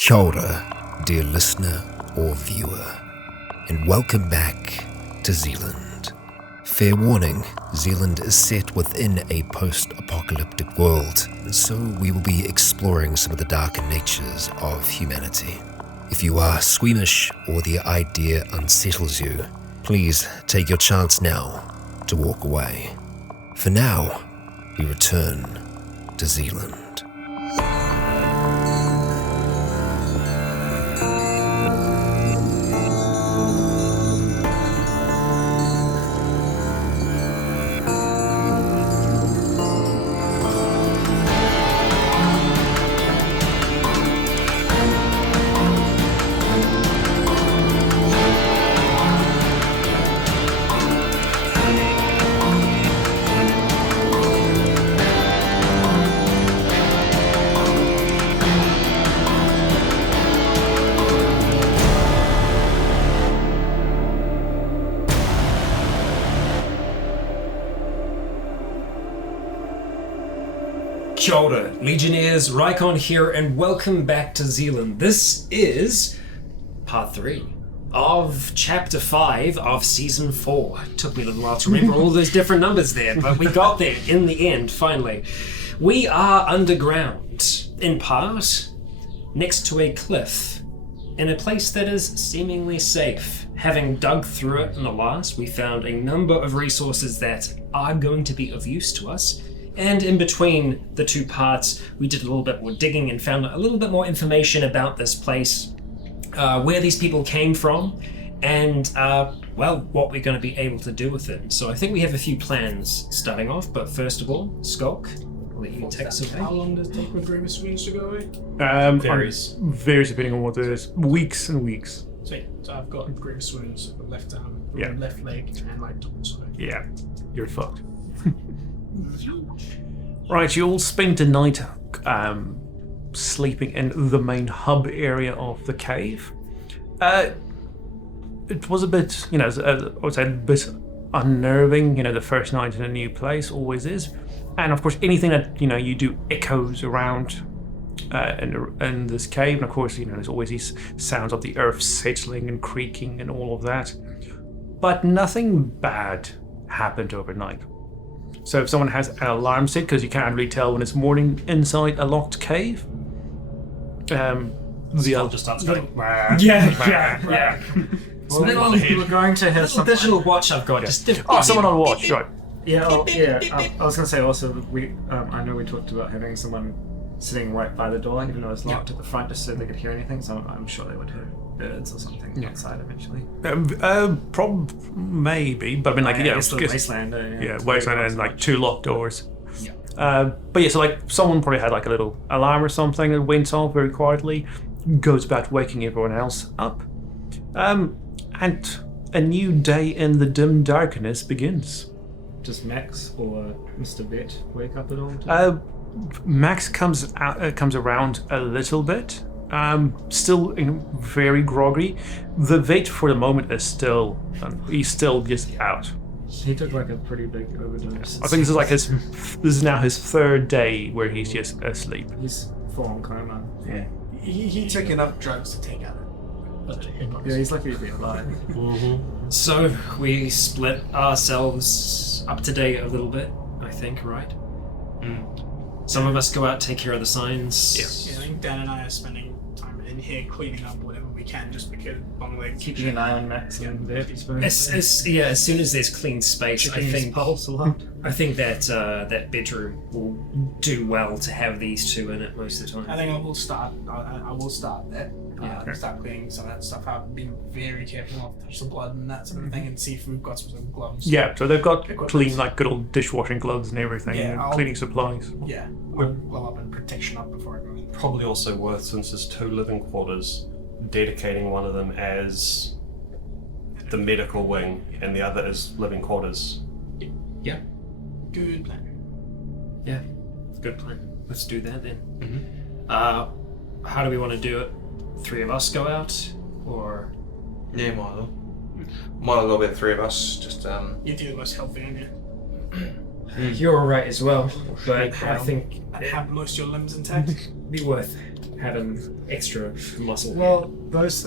Kia ora, dear listener or viewer, and welcome back to Zealand. Fair warning, Zealand is set within a post-apocalyptic world, and so we will be exploring some of the darker natures of humanity. If you are squeamish or the idea unsettles you, please take your chance now to walk away. For now, we return to Zealand. Kia ora, Legionnaires, Rycon here, and welcome back to Zealand. This is part 3 of chapter 5 of season 4. Took me a little while to remember all those different numbers there, but we got there in the end, finally. We are underground, in part, next to a cliff, in a place that is seemingly safe. Having dug through it in the last, we found a number of resources that are going to be of use to us. And in between the two parts, we did a little bit more digging and found a little bit more information about this place, where these people came from, and, what we're going to be able to do with it. So I think we have a few plans starting off, but first of all, Skulk, I'll let you take us away. How long does it take with grievous wounds to go away? Varies. Varies depending on what it is. Weeks and weeks. So I've got grievous wounds, the left arm, Yeah. left leg, and my torso. Yeah, you're fucked. Right, you all spent a night sleeping in the main hub area of the cave. It was a bit, I would say a bit unnerving, the first night in a new place always is. And of course, anything that, you do echoes around in this cave. And of course, there's always these sounds of the earth settling and creaking and all of that. But nothing bad happened overnight. So if someone has an alarm set, because you can't really tell when it's morning inside a locked cave, the other Just starts going, yeah. Well, we were going to have some digital watch I've got. Just someone on watch, right? Yeah, I was going to say also we. I know we talked about having someone sitting right by the door, even though it's locked at the front, just so they could hear anything. So I'm sure they would hear birds or something outside eventually. Maybe, but I mean, it's the wasteland. Wasteland and like 2 locked doors. Yeah. But yeah, so like someone probably had like a little alarm or something that went off very quietly, goes about waking everyone else up, and a new day in the dim darkness begins. Does Max or Mr. Vet wake up at all? Max comes around a little bit. Still very groggy. The vet for the moment is he's still just out. He took like a pretty big overdose. I think this is now his 3rd day where he's just asleep. He's full on coma. Yeah. He took enough drugs to take out it. Yeah, he's lucky to be alive. So we split ourselves up today a little bit, I think, right? Some of us go out, take care of the signs. Yeah, I think Dan and I are spending time in here cleaning up whatever we can, just because long legs. Keeping an eye on Max and Vet, I suppose. As soon as there's clean space, I think pulse a lot. that that bedroom will do well to have these two in it most of the time. I think I will start. I will start that. Yeah. Start cleaning some of that stuff out. Be very careful not to touch the blood and that sort of thing, and see if we've got some gloves. Yeah, so they've got clean, like good old dishwashing gloves and everything, Yeah, and I'll- cleaning supplies. Yeah, we'll glove up and protection up before I go in. Probably also worth, since there's 2 living quarters, dedicating one of them as the medical wing and the other as living quarters. Yeah, Good plan. yeah, good plan. Let's do that then. How do we want to do it? 3 of us go out, or Yeah, might as well. Might as well be the 3 of us. Just You're the most healthy in here. you're alright as well. But I think Have most of your limbs intact. be worth having extra muscle. Well, those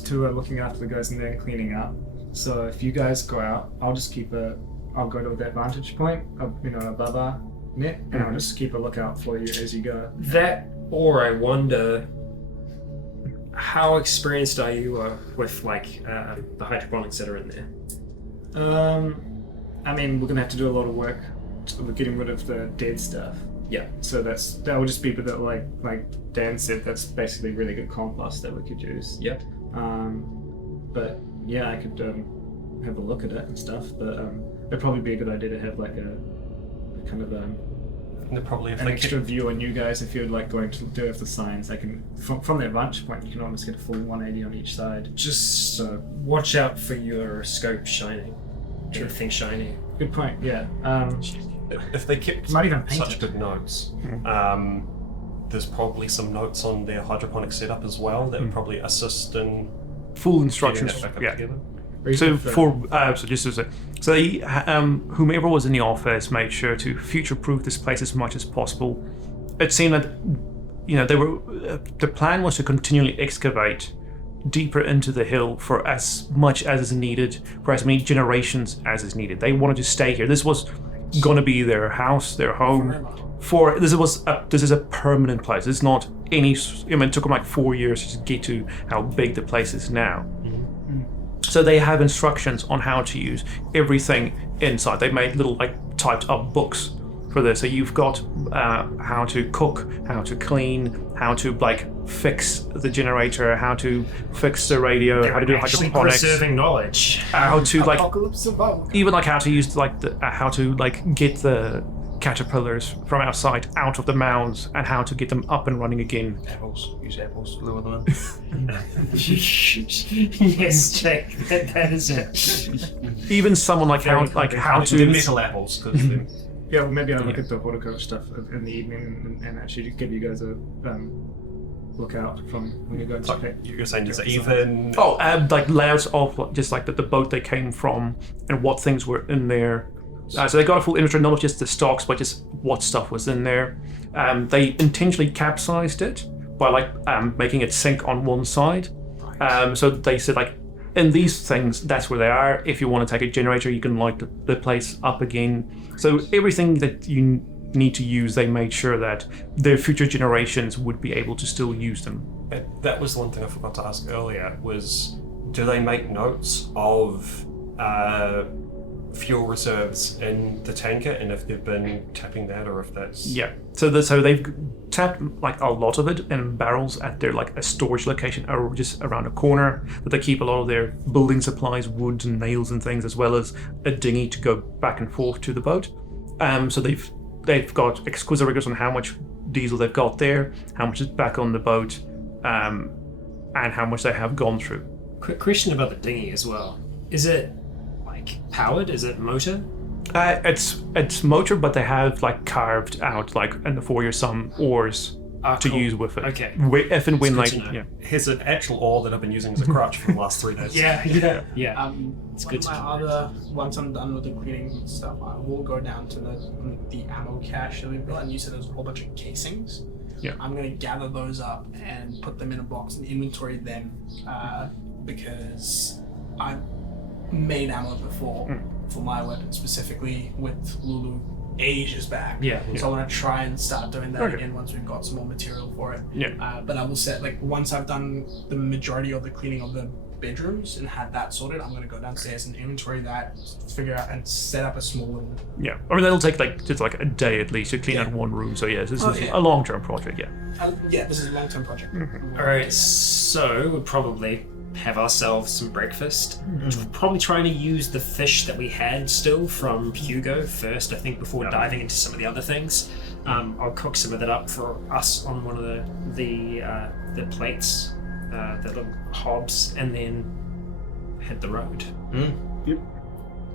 two are looking after the guys in there and cleaning up. So if you guys go out, I'll go to that vantage point, above our net, and I'll just keep a lookout for you as you go. That, or I wonder, how experienced are you with the hydroponics that are in there? I mean, we're gonna have to do a lot of work with getting rid of the dead stuff. Yeah. So that will just be, but like Dan said, that's basically really good compost that we could use. Yep. But yeah, I could have a look at it and stuff. But it'd probably be a good idea to have like a kind of an extra view on you guys if you're like going to do it with the signs. I can from that vantage point, you can almost get a full 180 on each side. Just watch out for your scope shining. Everything shiny. Good point. Yeah. If they kept Might even paint such it. good notes, there's probably some notes on their hydroponic setup as well that would probably assist in Full getting instructions. that back up Yeah. together. So just to say, so whomever was in the office made sure to future-proof this place as much as possible. It seemed that the plan was to continually excavate deeper into the hill for as much as is needed, for as many generations as is needed. They wanted to stay here. This was going to be their house, their home. This is a permanent place. It's not any. It took them like 4 years to get to how big the place is now. So they have instructions on how to use everything inside. They made little typed up books for this. So you've got how to cook, how to clean, how to fix the generator, how to fix the radio, how to do actually hydroponics, preserving knowledge. how to Apocalypse survival. even how to use how to get the caterpillars from outside out of the mounds and how to get them up and running again. Use apples, lure them in. Yes, Jake, that is it. Even someone how They're to metal apples because Yeah, well, maybe I'll look at the horticulture stuff in the evening and actually give you guys a look out from when you go to pick. you're saying there's even layouts of just the boat they came from and what things were in there. So they got a full inventory, not just the stocks, but just what stuff was in there. They intentionally capsized it by making it sink on one side. So they said in these things, that's where they are. If you want to take a generator, you can light the place up again. So everything that you need to use, they made sure that their future generations would be able to still use them. that was one thing I forgot to ask earlier was, do they make notes of fuel reserves in the tanker and if they've been tapping that or if that's... Yeah, so they've tapped a lot of it in barrels at their a storage location or just around a corner, but they keep a lot of their building supplies, wood and nails and things, as well as a dinghy to go back and forth to the boat. So they've got exquisite records on how much diesel they've got there, how much is back on the boat, and how much they have gone through. Quick question about the dinghy as well. Is it powered? Is it motor? It's motor, but they have carved out in the foyer some oars to cool. use with it. Okay. If and when It's good to know. yeah. Here's an actual oar that I've been using as a crutch for the last 3 days. Yeah. It's good good. Once I'm done with the cleaning and stuff, I will go down to the ammo cache that we've got, and you said there's a whole bunch of casings. Yeah. I'm gonna gather those up and put them in a box and inventory them, because I've made ammo before for my weapon specifically with Lulu ages back. Yeah. So I want to try and start doing that Okay. again once we've got some more material for it. Yeah. But I will set once I've done the majority of the cleaning of the bedrooms and had that sorted, I'm going to go downstairs and inventory that, figure out and set up a small little... Yeah, I mean that'll take just a day at least to clean out one room. So yes, this is a long-term project. Yeah. This is a long-term project. All right, so we'll probably have ourselves some breakfast. Probably trying to use the fish that we had still from Hugo first, I think, before diving into some of the other things. I'll cook some of that up for us on one of the plates, the little hobs, and then hit the road. Yep.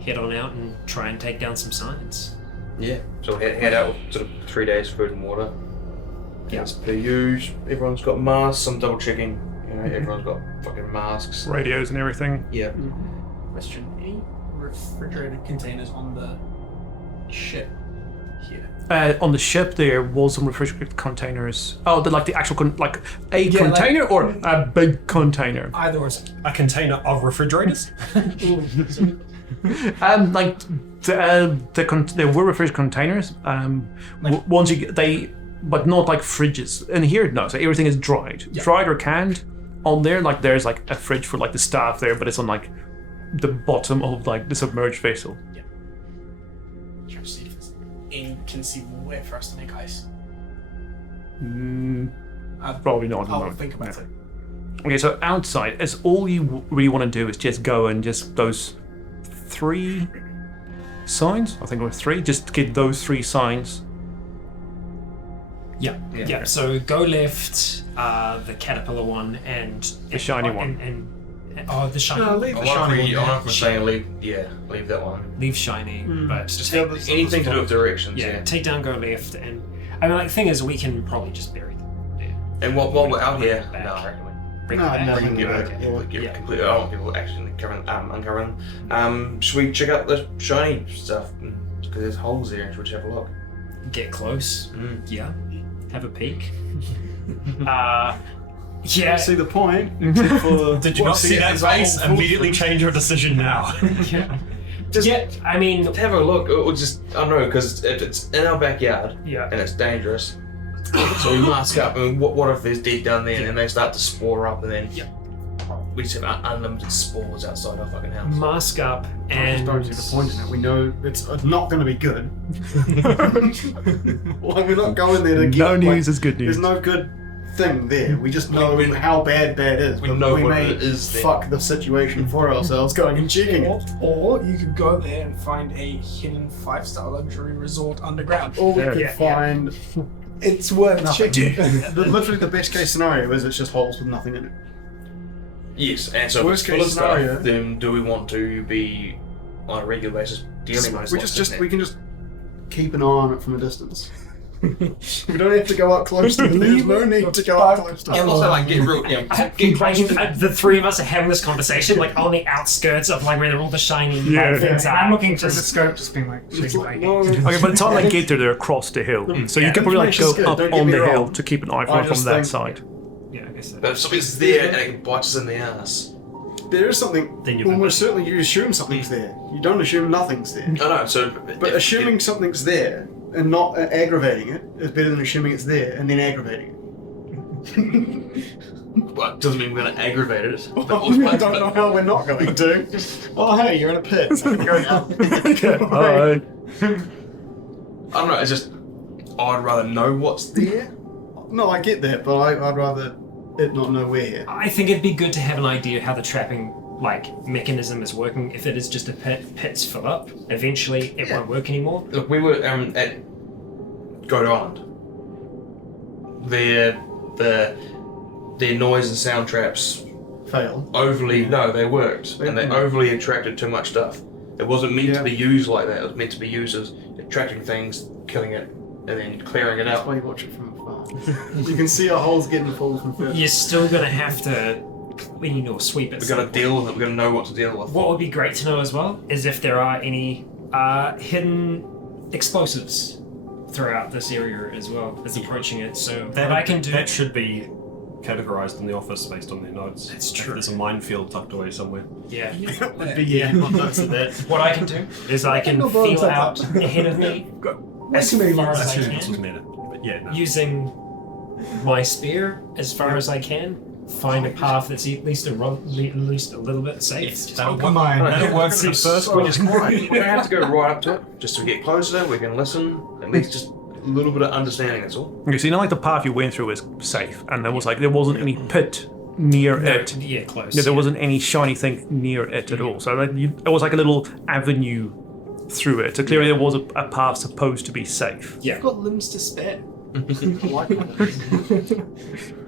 Head on out and try and take down some signs. Yeah. So head out with sort of 3 days food and water. Yeah. As per usual, everyone's got masks. I'm double checking. Everyone's got fucking masks. Radios and everything. Yeah. Question: any refrigerated containers on the ship? here? On the ship, there was some refrigerated containers. Oh, the actual container like- or a big container. Either or. A container of refrigerators? There were refrigerated containers. Once you but not like fridges. And here, no. So everything is dried or canned. On there, like there's like a fridge for like the staff there, but it's on like the bottom of like the submerged vessel. Try to see if it's inconceivable way for us to make ice. Probably not. I'll think about it. Okay, so outside, is all you really want to do is just go and just those 3 signs. I think it was 3. Just get those 3 signs. Yeah. So go left, the caterpillar one, and The shiny one. and the shiny. No, leave I the wonder shiny if one. I'm saying leave that one. Leave shiny, but Just take, anything to do with directions. yeah, take down, go left, and I mean, like, the thing is, we can probably just bury them there. And while we're out here, Back. no, I reckon Bring No, them back. no, we can give Okay. it completely. I don't want people actually uncovering them. Should we check out the shiny stuff? Because there's holes there, and should we just have a look? Get close. Mm. Yeah. Have a peek. Yeah. See the point? Except for Did you not see that face? Immediately change your decision now. Yeah. I mean, Have a look, or just, I don't know, because if it's in our backyard yeah. and it's dangerous, so we mask up. I mean, what if there's dead down there and then they start to spore up and then we just have unlimited spores outside our fucking house? Mask up I and just don't see the point in it. We know it's not going to be good. Like, we're not going there to get. No news is good news. There's no good thing there. We just know We- how bad is. we but know we what may it is then. fuck the situation for ourselves going and checking it. Or you could go there and find a hidden 5-star luxury resort underground. Or we could Yeah. find. It's worth Nothing. checking. Literally, the best case scenario is it's just holes with nothing in it. Yes, and so Worst if it's full case of scenario- stuff, then do we want to be on a regular basis dealing with We stuff? we can just keep an eye on it from a distance. We don't have to go up close to it. There's no need to go up close to And it. also, like, get real, get close to Like, the 3 of us are having this conversation like on the outskirts of like where all the shiny Yeah. things are. I'm looking Through the just scope, just being like, It's shaking like, my no, head. Okay, by the time they get there, they're across the hill. So you can probably like go information's good, up don't get on me the wrong. hill to keep an eye I from just that think- side. Yeah, I guess so. But if something's there and it can bite us in the ass. There is something. Then you're Almost certainly, you assume something's there. You don't assume nothing's there. I know, so. But assuming something's there and not aggravating it is better than assuming it's there and then aggravating Well, doesn't mean we're going to aggravate it. it. I don't know how we're not going to. Oh, hey, you're in a pit. Go down. Alright. I don't know, it's just. I'd rather know what's there. No, I get that, but I'd rather it not know we're here. I think it'd be good to have an idea how the trapping mechanism is working. If it is just a pits fill up, eventually it won't work anymore. Look, we were at Goat Island. Their noise and sound traps Fail. they worked, and they overly attracted too much stuff. It wasn't meant to be used like that. It was meant to be used as attracting things, killing it, and then clearing it That's out. why you watch it from afar. You can see our holes getting full from further. You're still gonna have to clean or sweep it. We're gonna deal with it. We're gonna know what to deal with. What would be great to know as well is if there are any hidden explosives throughout this area as well as approaching it. So what I can do. That should be categorized in the office based on their notes. That's If true. there's a minefield tucked away somewhere. Yeah. Yeah. What I can do is I can No bones feel like out that. ahead of me as too many far bones. as I Assuming this was can, meta. But yeah, no. using my spear as far as I can. Find a path that's at least a little bit safe. Open mind. That'll work for the first one. We don't have to go right up to it. Just to get closer, we can listen. At least just a little bit of understanding. That's all. Okay, so you know, like the path you went through is safe, and there wasn't any pit near it. Yeah, close. Yeah, there wasn't any shiny thing near it at all. So like, it was like a little avenue through it. So clearly there was a path supposed to be safe. Yeah. I've got limbs to spare.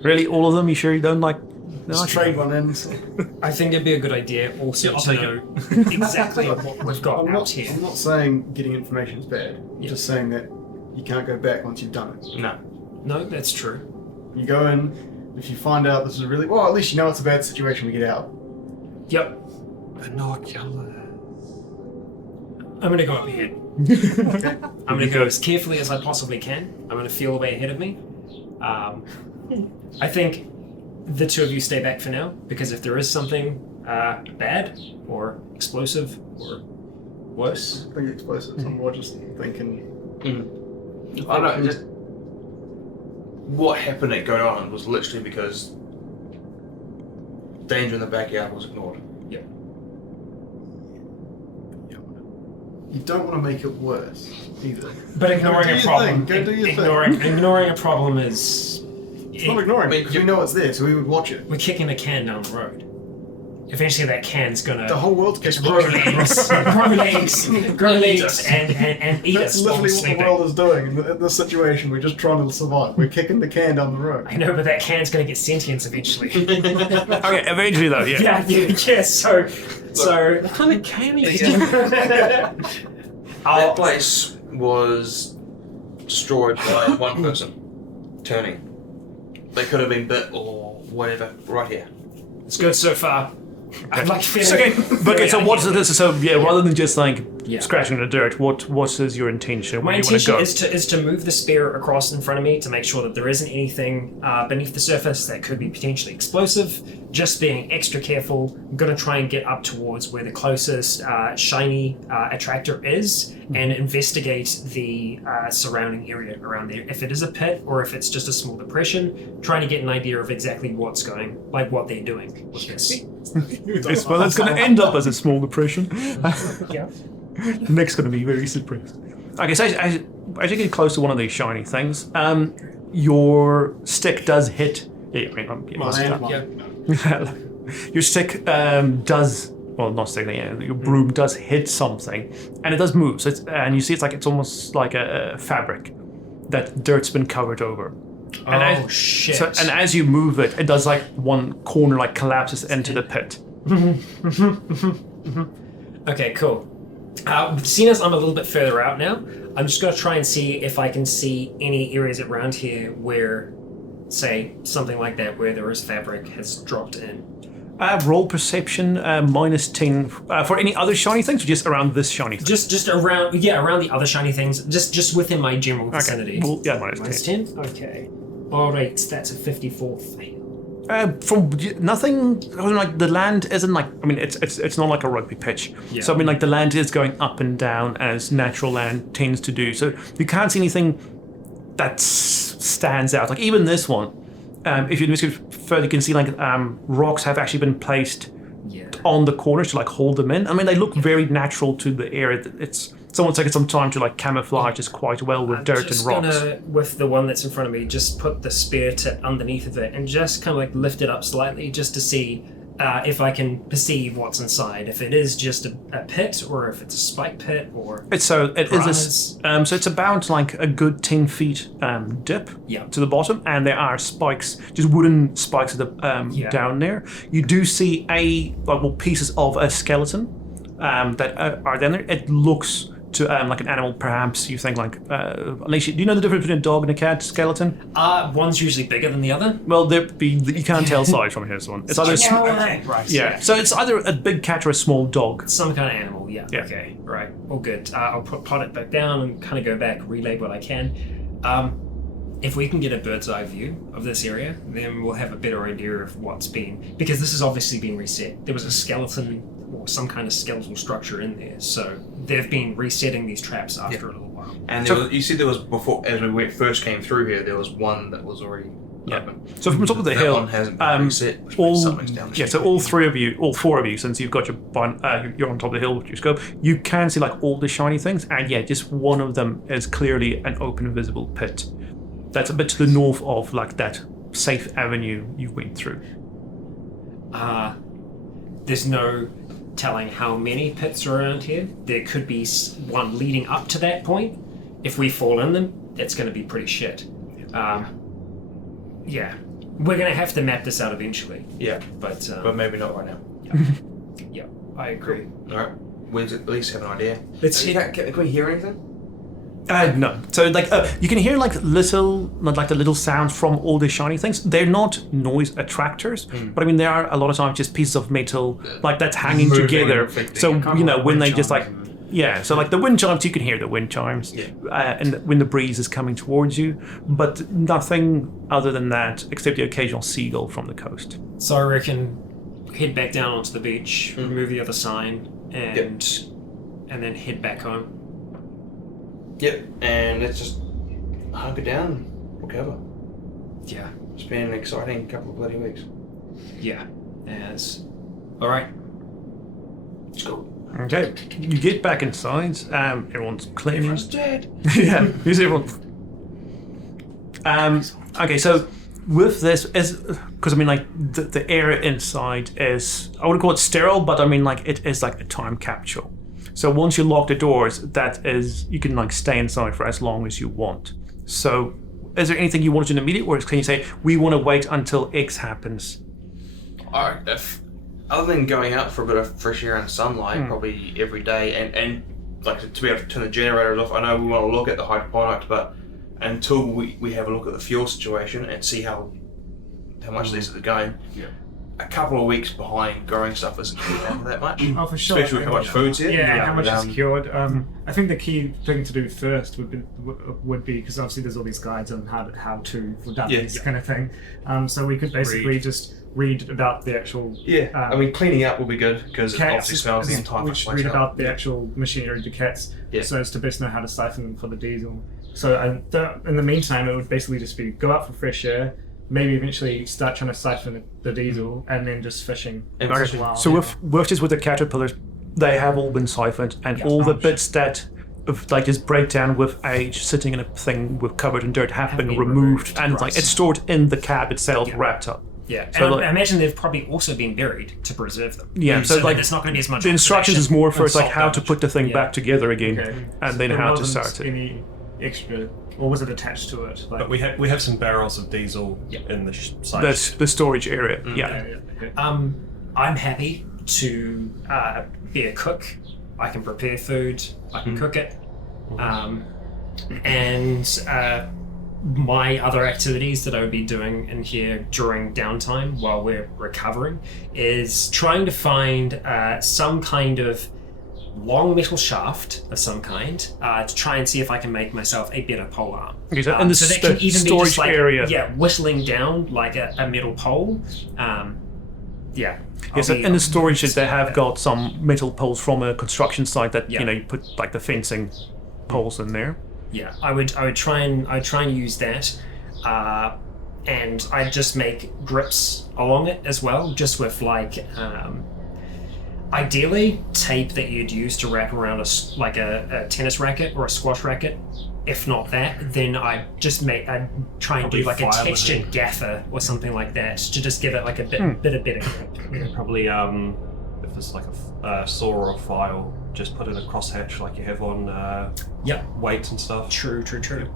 Really, all of them? You sure you don't like? No, Just trade one in. I think it'd be a good idea also I'll to take know exactly what we've got I'm out not, here. I'm not saying getting information is bad. I'm just saying that you can't go back once you've done it. No. No, that's true. You go in, if you find out this is really well, at least you know it's a bad situation to get out. Yep. Binoculars. I'm gonna go up ahead. I'm going to go as carefully as I possibly can. I'm going to feel the way ahead of me. I think the two of you stay back for now, because if there is something bad or explosive or worse... I think explosives. I'm more just thinking... I don't know, just... What happened at Goat Island was literally because danger in the backyard was ignored. Yep. You don't want to make it worse, either. But ignoring a problem... Go do your thing. Ignoring a problem is... It's not ignoring it, because we know it's there, so we would watch it. We're kicking a can down the road. Eventually that can's gonna... The whole world's just kicking grow legs and eat That's us while we're literally what the sleeping. world is doing in this situation. We're just trying to survive. We're kicking the can down the road. I know, but that can's gonna get sentience eventually. Okay, eventually though, yeah. Yeah, so... What kind of can is That place was destroyed by one person turning. They could have been bit or whatever right here. It's good so far. I'd like to feel So what's this? So rather than just like Yeah. scratching in the dirt, what is your intention? My Where do you want to intention go? is to move the spear across in front of me to make sure that there isn't anything beneath the surface that could be potentially explosive. Just being extra careful. I'm going to try and get up towards where the closest shiny attractor is and investigate the surrounding area around there. If it is a pit or if it's just a small depression, trying to get an idea of exactly what they're doing with this. Well, it's going to end up as a small depression. Yeah. Nick's going to be very surprised. Okay, so as you get close to one of these shiny things, your stick does hit. Your stick does. Well, not stick. Yeah, your broom does hit something, and it does move. So and you see it's almost like a fabric that dirt's been covered over. And shit. So, and as you move it, it does like one corner collapses into the pit. Okay, cool. Seeing as I'm a little bit further out now, I'm just going to try and see if I can see any areas around here where, say, something like that, where there is fabric has dropped in. Roll perception -10 for any other shiny things, or just around this shiny thing? Just around the other shiny things, just within my general vicinity. Well, yeah, -10. -10? Okay. Alright, that's a 54 fail. From nothing, like the land isn't like. I mean, it's not like a rugby pitch. Yeah. So I mean, like the land is going up and down as natural land tends to do. So you can't see anything that stands out. Like even this one, if you investigate further, you can see like rocks have actually been placed on the corners to like hold them in. I mean, they look very natural to the area. It's someone's taken some time to like camouflage this quite well with dirt and rocks. I'm just gonna, with the one that's in front of me, just put the spear tip underneath of it and just kind of like lift it up slightly just to see if I can perceive what's inside. If it is just a pit or if it's a spike pit or... So it's about like a good 10 feet dip to the bottom, and there are spikes, just wooden spikes at the, down there. You do see pieces of a skeleton that are down there. It looks to like an animal, perhaps. You think like, Alicia, do you know the difference between a dog and a cat skeleton? One's usually bigger than the other. Well, you can't tell size from this one. It's either so it's either a big cat or a small dog. Some kind of animal, yeah. Okay, right, all good. I'll plot it back down and kind of go back, relay what I can. If we can get a bird's eye view of this area, then we'll have a better idea of what's been, because this has obviously been reset. There was a skeleton or some kind of skeletal structure in there, so they've been resetting these traps after a little while. And you said there was, before, as we first came through here, there was one that was already open. So from the top of the hill, one hasn't been reset, which means something's down the so all four of you, since you've got you're on top of the hill with your scope, you can see like all the shiny things, and just one of them is clearly an open, visible pit. That's a bit to the north of like that safe avenue you went through. There's no telling how many pits are around here. There could be one leading up to that point. If we fall in them, it's going to be pretty shit. We're going to have to map this out eventually. Yeah, but maybe not right now. Yeah, I agree. All right, we at least have an idea. Can we hear anything? No. So you can hear like the little sounds from all the shiny things. They're not noise attractors, but I mean there are a lot of times just pieces of metal like that's hanging together. So when they just like Yeah, so like the wind chimes, you can hear the wind chimes, and when the breeze is coming towards you, but nothing other than that, except the occasional seagull from the coast. So I reckon head back down onto the beach, remove the other sign, and then head back home. Yep, and let's just hunker down, recover. Yeah. It's been an exciting couple of bloody weeks. Yeah. Yes. All right. Let's go. Okay, you get back inside. Everyone's cleaning. Everyone's dead. Yeah, who's everyone? Okay, so with this, because I mean, like the area inside is, I wouldn't call it sterile, but I mean, like it is like a time capsule. So once you lock the doors, that is, you can like stay inside for as long as you want. So, is there anything you want to do immediately, or can you say we want to wait until X happens? Alright, other than going out for a bit of fresh air and sunlight, probably every day, and like to be able to turn the generators off. I know we want to look at the hydroponics, but until we have a look at the fuel situation and see how much these are going, a couple of weeks behind growing stuff isn't going to happen that much. Oh, for sure. Especially with how much food's here. Yeah, how much is cured. I think the key thing to do first would be because obviously there's all these guides on how to for dummies kind of thing. So we could basically just read about the actual. I mean, cleaning up will be good because it obviously smells the entire place. Read about the actual machinery, the cats, so as to best know how to siphon for the diesel. So in the meantime, it would basically just be go out for fresh air. Maybe eventually start trying to siphon the diesel and then just fishing. Okay. So with the caterpillars, they have all been siphoned, and all the bits that like is breakdown with age sitting in a thing with covered in dirt have been removed, and like it's stored in the cab itself, wrapped up. Yeah, so and I imagine they've probably also been buried to preserve them. Yeah, so like it's not going to be as much. The instructions is more for like how to put the thing Yeah. back together again, and So then there how to wasn't start it. Any extra, or was it attached to it? Like, But we have some barrels of diesel in the site. That's the storage area. I'm happy to be a cook. I can prepare food. I can cook it. And my other activities that I would be doing in here during downtime while we're recovering is trying to find some kind of long metal shaft of some kind to try and see if I can make myself a better pole arm. Okay, so in the that can even storage be just like, area. Yeah, whittling down like a metal pole. So in the storage they have got some metal poles from a construction site that you put like the fencing poles in there. Yeah, I would try and use that, and I'd just make grips along it as well, just with like ideally tape that you'd use to wrap around a tennis racket or a squash racket. If not that, then I'd try and do like a textured gaffer or something like that to just give it like a bit of better grip. Probably if it's like a saw or a file, just put in a crosshatch like you have on weights and stuff. True.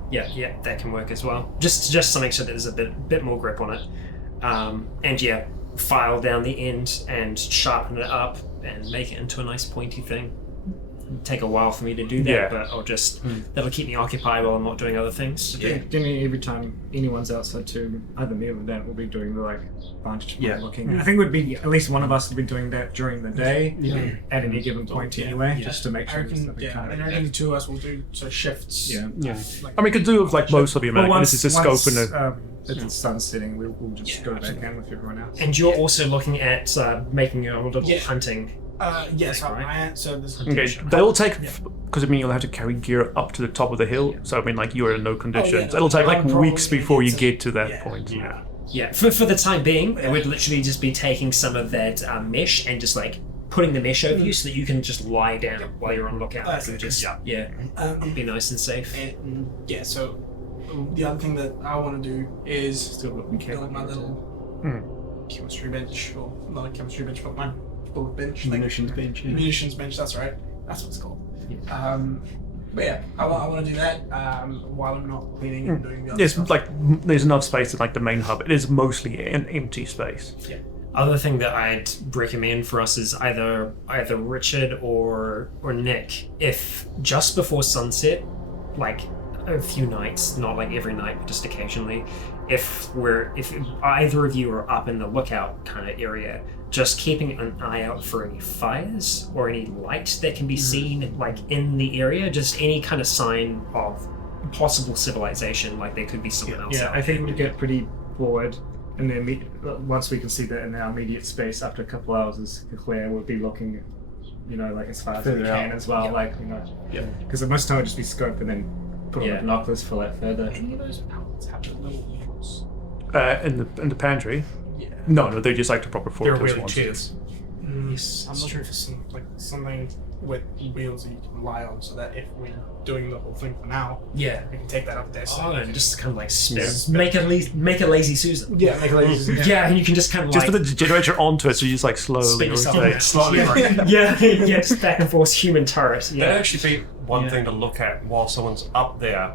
Yeah, that can work as well. Just to make sure that there's a bit more grip on it. And file down the end and sharpen it up and make it into a nice pointy thing. It'll take a while for me to do that, but I'll just that'll keep me occupied while I'm not doing other things. Generally, every time anyone's outside to either me or Dan will be doing the like vantage point looking. I think it would be at least one of us would be doing that during the day at any given point anyway, just to make sure. And only two of us will do shifts. I mean, you could do like most of your magic. This is a scope and if the sun's setting, we'll just go back in with everyone else. And you're also looking at making your own little hunting. Yes, right? so this. Okay, that'll take because I mean you'll have to carry gear up to the top of the hill. So I mean like you're in no conditions. It'll take like weeks before you get to that point. Yeah. For the time being, it would literally just be taking some of that mesh and just like putting the mesh over you so that you can just lie down while you're on lookout. Be nice and safe. And, so the other thing that I want to do is build my little chemistry bench, or not a chemistry bench, but my bullet bench. Munitions bench. Munitions bench, that's right. That's what it's called. But yeah, I want to do that while I'm not cleaning and doing the other stuff. Like there's enough space at like the main hub. It is mostly an empty space. Yeah. Other thing that I'd recommend for us is either Richard or Nick, if just before sunset, like a few nights, not like every night, but just occasionally, if either of you are up in the lookout kind of area, just keeping an eye out for any fires or any light that can be seen like in the area, just any kind of sign of possible civilization, like there could be someone else out I think there. we'd get pretty bored, and then once we can see that in our immediate space, after a couple hours is clear, we'll be looking, like as far as we can as well, because most of the time we'll just be scope and then put on the binoculars for like further. Any of those pallets have the little wheels? In the pantry. Yeah. No, they're just like the proper They're forklift really ones. chairs. Yes, I'm looking for something with wheels that you can rely on, so that if we're doing the whole thing for now, Yeah. we can take that up there. So And just kind of like make a lazy Susan. yeah, make a lazy. Yeah, and you can just kind of Just like put the generator onto it, so you just like slowly spin yourself rotate. around. Slowly rotate. yeah, just back and forth human turret. That'd Yeah. actually be one thing to look at while someone's up there,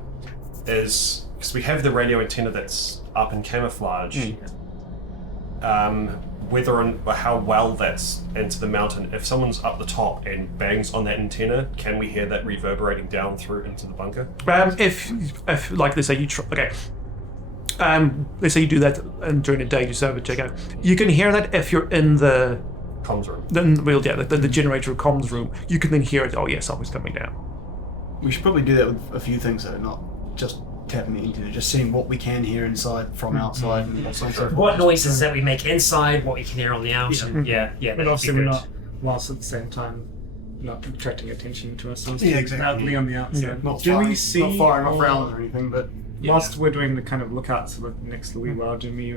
is because we have the radio antenna that's up in camouflage. Whether and how well that's into the mountain. If someone's up the top and bangs on that antenna, can we hear that reverberating down through into the bunker? If like they say you they say you do that and during the day you serve a checkout, you can hear that if you're in the Comms room. the generator comms room. You can then hear it. Oh yeah, something's coming down. We should probably do that with a few things, though, not just tapping the internet, just seeing what we can hear inside from outside and so on and so forth. What noises that we make inside, what we can hear on the outside. Yeah, But that'd obviously be we're good. not, whilst at the same time not attracting attention to ourselves Yeah, exactly. loudly on the outside. Not Do firing, we see not firing off rounds or anything, but whilst we're doing the kind of lookouts for the next little while, do me,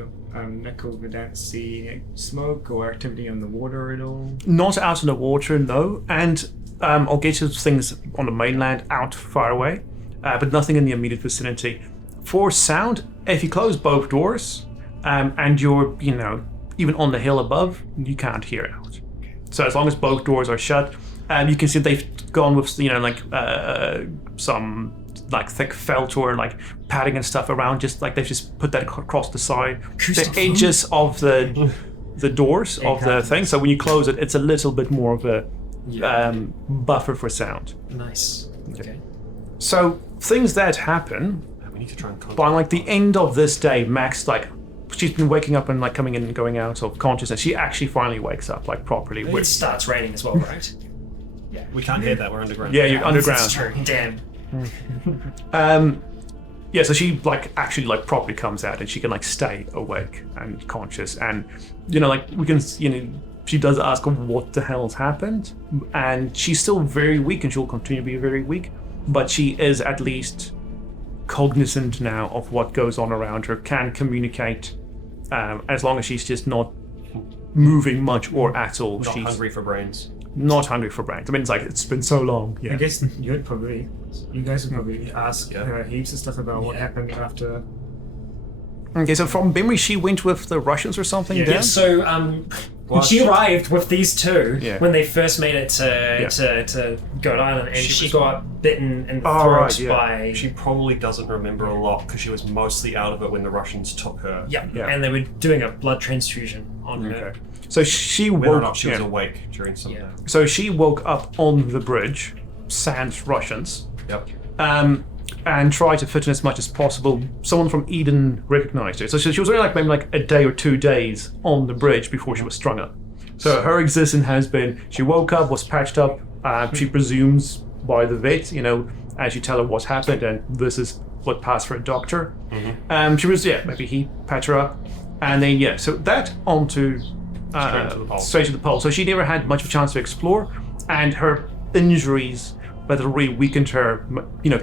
Nickel, we don't see any smoke or activity in the water at all? Not out in the water, no. And I'll get to things on the mainland out far away, but nothing in the immediate vicinity. For sound, if you close both doors and you're, even on the hill above, you can't hear out. So as long as both doors are shut, you can see they've gone with, some like thick felt or like padding and stuff around, just like they've just put that across the side, the edges of the doors of the thing. So when you close it, it's a little bit more of a buffer for sound. Nice. Okay. So things that happen We need to try and contact. by like the end of this day, Max, like she's been waking up and like coming in and going out of consciousness. She actually finally wakes up like properly. It starts raining as well, right? We can't hear that. We're underground. Yeah, you're underground. That's true. Damn. Yeah, so she like actually like properly comes out and she can like stay awake and conscious, and like we can she does ask what the hell's happened, and she's still very weak and she'll continue to be very weak, but she is at least cognizant now of what goes on around her, can communicate, as long as she's just not moving much or at all. Not She's hungry for brains. not hungry for brains. I mean, it's like it's been so long. I Yeah. guess you guys would probably ask her heaps of stuff about what happened after. Okay, so from memory, she went with the Russians or something. Yeah. then? Yeah, so she arrived with these two Yeah. when they first made it to Goat Island, and she got bitten in the Oh, throat right, yeah. by. She probably doesn't remember a lot because she was mostly out of it when the Russians took her. Yeah, Yeah. and they were doing a blood transfusion on her. Okay. So she Whether or woke. not she was yeah. awake during some. Yeah. So she woke up on the bridge, sans Russians, Yep. and tried to fit in as much as possible. Someone from Eden recognized her. So she was only maybe a day or 2 days on the bridge before she was strung up. So her existence has been, she woke up, was patched up, she presumes by the vet, as you tell her what's happened, and this is what passed for a doctor. She was, maybe he patched her up. And then, so that onto straight to the pole. So she never had much of a chance to explore, and her injuries that really weakened her,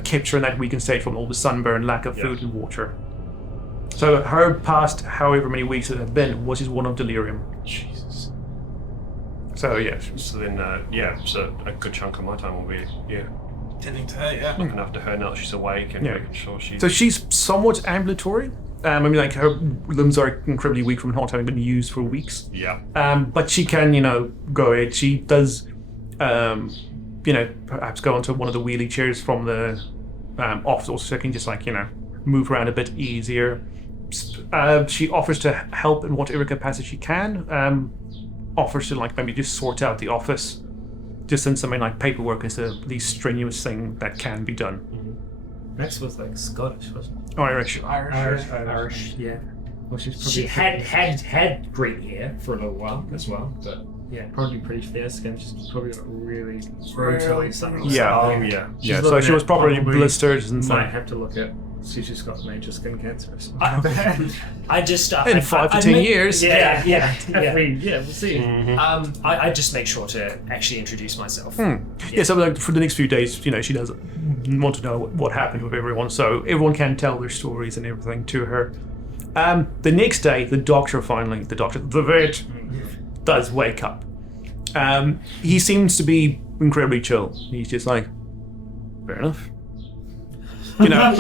kept her in that weakened state from all the sunburn, lack of food and water. So her past however many weeks it had been was just one of delirium. Jesus. So So then, so a good chunk of my time will be, Tending to her, looking after her now that she's awake and making sure she's. So she's somewhat ambulatory. Her limbs are incredibly weak from not having been used for weeks. Yeah. But she can, go ahead. She does, perhaps go onto one of the wheelie chairs from the office, also so she can just move around a bit easier. She offers to help in whatever capacity she can. Offers to maybe just sort out the office. Just in something like paperwork is the least strenuous thing that can be done. Max was Scottish, wasn't Irish. Irish. Yeah. Well, she's She probably had green hair for a little while as well, but yeah, probably pretty fair skin. She's probably got really brutally sunny. Yeah. Oh yeah. Yeah, so she was probably blistered and Might stuff. have to look at. See, she's got major skin cancer. Or something. I just In 5 to 10 years. Yeah. Yeah, we'll see. I just make sure to actually introduce myself. Yeah, so like for the next few days, you know, she does want to know what happened with everyone, so everyone can tell their stories and everything to her. The next day, the vet, does wake up. He seems to be incredibly chill. He's just like, fair enough. You know,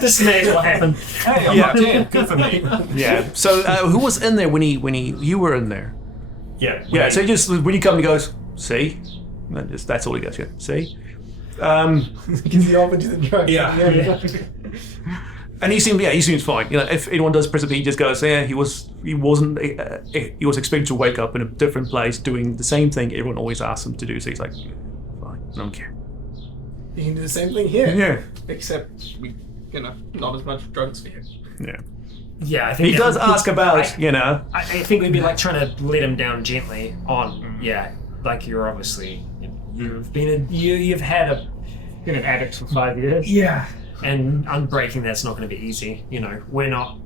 This is what happened. Hey, I'm not dead. Good for me. yeah. So who was in there when you were in there? Yeah. Yeah. So he just when you come, he goes, see, and that's all he goes. Yeah, see. Gives the offer to the drug. Yeah. And he seems fine. You know, if anyone does press it, he just goes, yeah, he was expected to wake up in a different place doing the same thing everyone always asks him to do. So he's like, fine, I don't care. You can do the same thing here. Yeah. Except not as much drugs for you. Yeah. Yeah, I think He does ask about, I think we'd be like trying to let him down gently on. Yeah, like you're obviously you've had Been an addict for 5 years. Yeah. And unbreaking that's not going to be easy. You know, we're not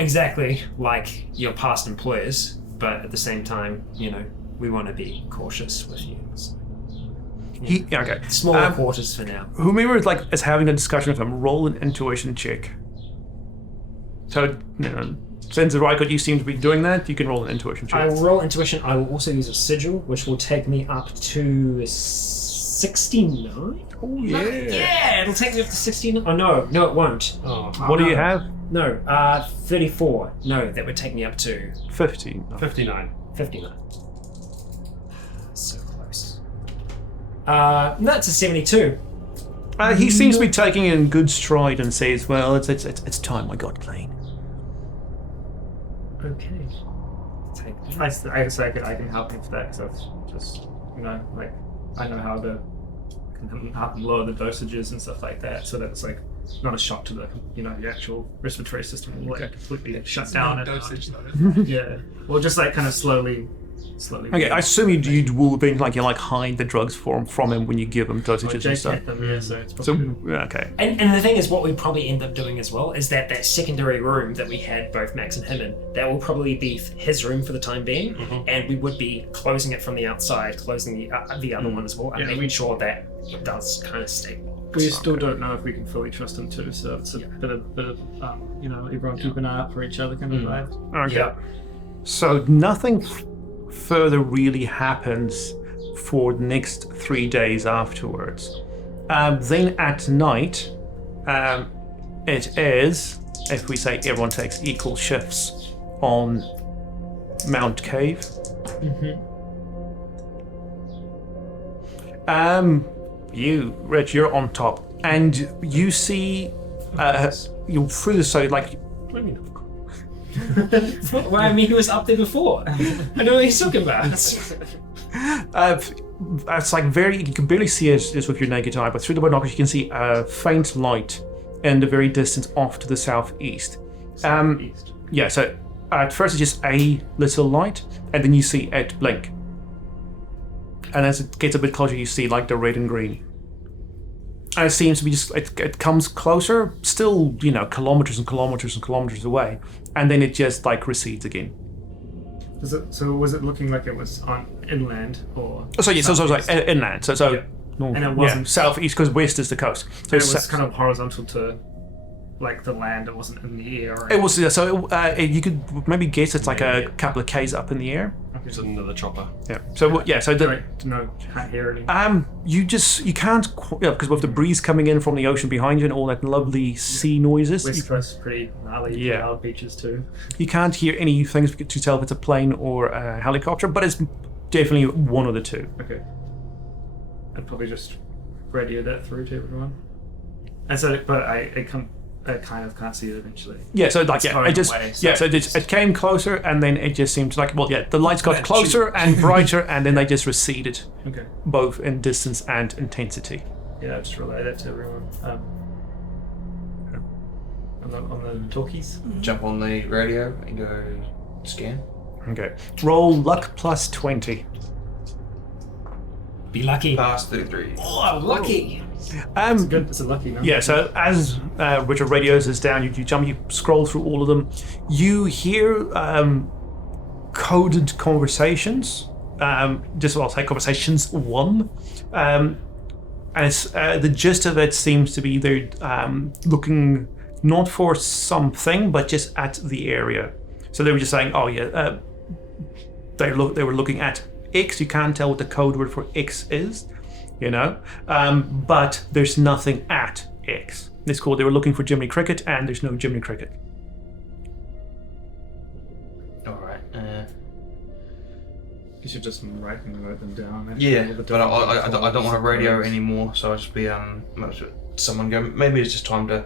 exactly like your past employers, but at the same time, you know, we want to be cautious with you. So, okay. smaller quarters for now. Whomever is having a discussion with him, roll an intuition check. So, since Rycon, you seem to be doing that, you can roll an intuition check. I will roll intuition. I will also use a sigil, which will take me up to 69. Oh yeah. Yeah, it'll take me up to 69. Oh no, it won't. Oh, What do you have? No, 34. No, that would take me up to 15. 59. 59. So close. That's a 72. He seems to be taking it in good stride and says, "Well, it's time I got clean." Okay. Take I guess I can help him with that because I've just, I know how to help him lower the dosages and stuff like that, so that it's like not a shock to the, the actual respiratory system will completely shut down. And dosage though. yeah, well, just like kind of slowly. Okay, I assume you will be hide the drugs from him when you give him dosages and stuff. Them, yeah, so it's So probably okay. And the thing is, what we probably end up doing as well is that secondary room that we had both Max and him in, that will probably be his room for the time being, and we would be closing it from the outside, closing the other one as well, and making sure that it does kind of stay locked. we still don't know if we can fully trust him too. So it's a bit of everyone keep an eye out for each other kind of vibe. Okay. Yeah. So nothing further really happens for the next 3 days afterwards. Then at night, it is, if we say everyone takes equal shifts on Mount Cave. You, Rich, you're on top, and you see you through the side Well, I mean, he was up there before. I know what he's talking about. It's you can barely see it just with your naked eye, but through the binoculars you can see a faint light in the very distance off to the southeast. Yeah, so at first it's just a little light, and then you see it blink. And as it gets a bit closer, you see the red and green. And it seems to be it comes closer, still, kilometers and kilometers and kilometers away, and then it just recedes again. So was it looking like it was on inland or? So yeah, so it was inland. So north, And it wasn't- southeast because west is the coast. So It was kind of horizontal to the land. It wasn't in the air. Or it was you could maybe guess it's a couple of k's up in the air. It's another chopper. Yeah. So no, can't hear anything. you can't because with the breeze coming in from the ocean behind you and all that lovely sea noises, West Coast is pretty gnarly, loud beaches too. you can't hear any things to tell if it's a plane or a helicopter, but it's definitely one of the two. Okay. I'd probably just radio that through to everyone. And so, but I kind of can't see it eventually. Yeah, so It's it going just away, so it came closer and then it just seemed the lights got closer and brighter and then they just receded, Okay. both in distance and intensity. Yeah, I'll just relay that to everyone. on the talkies. Jump on the radio and go scan. Okay. Roll luck plus 20. Be lucky. Pass 33. Oh, I'm lucky. Good. It's a lucky number. Yeah, so as Richard radios this down, you jump, you scroll through all of them. You hear coded conversations. I'll say conversations 1. And it's, the gist of it seems to be they're looking not for something, but just at the area. So they were just saying, they were looking at X. You can't tell what the code word for X is, but there's nothing at X. It's cool. They were looking for Jiminy Cricket, and there's no Jiminy Cricket. All right. You should just write them down. Yeah, but I don't want to radio anymore, so I'll just be someone go. Maybe it's just time to.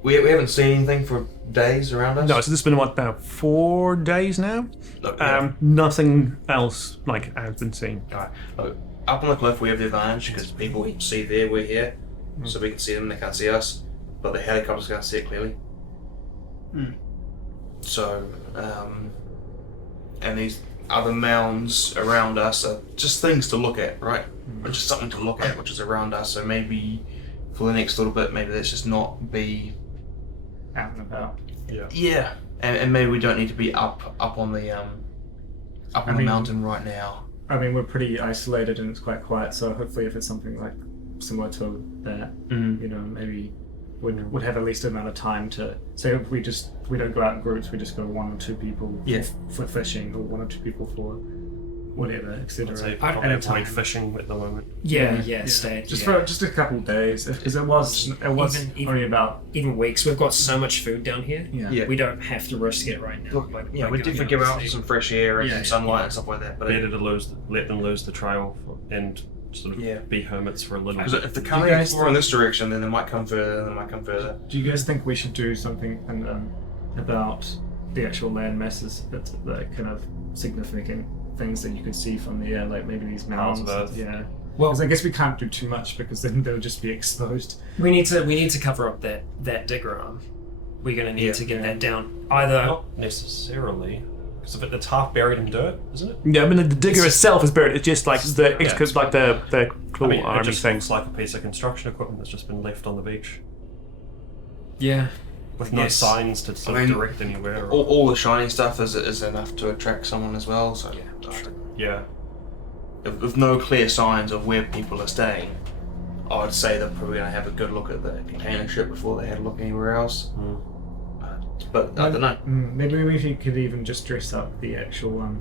We haven't seen anything for days around us. No, so this has been what now 4 days now. Look, yeah. Nothing else has been seen. Alright, look, up on the cliff we have the advantage because people see there, we're here, so we can see them. They can't see us, but the helicopters can't see it clearly. So, and these other mounds around us are just things to look at, right? Or just something to look at, which is around us. So maybe for the next little bit, maybe let's just not be out and about. Yeah, and maybe we don't need to be up on the the mountain right now. I mean, we're pretty isolated and it's quite quiet. So hopefully, if it's something like similar to that, maybe would have at least an amount of time to. So if we don't go out in groups, we just go 1 or 2 people for fishing, or 1 or 2 people for whatever, etc. I'd say At probably a time. avoid fishing at the moment. Stay. For just a couple of days, because it was only about even weeks. We've got so much food down here. Yeah. We don't have to risk it right now. Look, we definitely give out some fresh air and some sunlight and stuff like that. But Better to let them lose the trail and sort of be hermits for a little because bit. if they're coming in this direction, then they might come further, and they might come further. Do you guys think we should do something about the actual land masses, that kind of significant things that you could see from the air, like maybe these mounds? Yeah. Well, 'cause I guess we can't do too much because then they'll just be exposed. we need to cover up that digger arm. We're going to need to get that down. Either Not necessarily, because if it's half buried in dirt, isn't it? Yeah, I mean the digger itself is buried. It's just like the claw I mean, it army just thing. looks like a piece of construction equipment that's just been left on the beach yeah. with no Yes. signs to sort of direct anywhere. Or, All the shiny stuff is enough to attract someone as well. So yeah. with no clear signs of where people are staying, I would say they're probably going to have a good look at the container ship before they had a look anywhere else. But I don't know. Maybe we could even just dress up the actual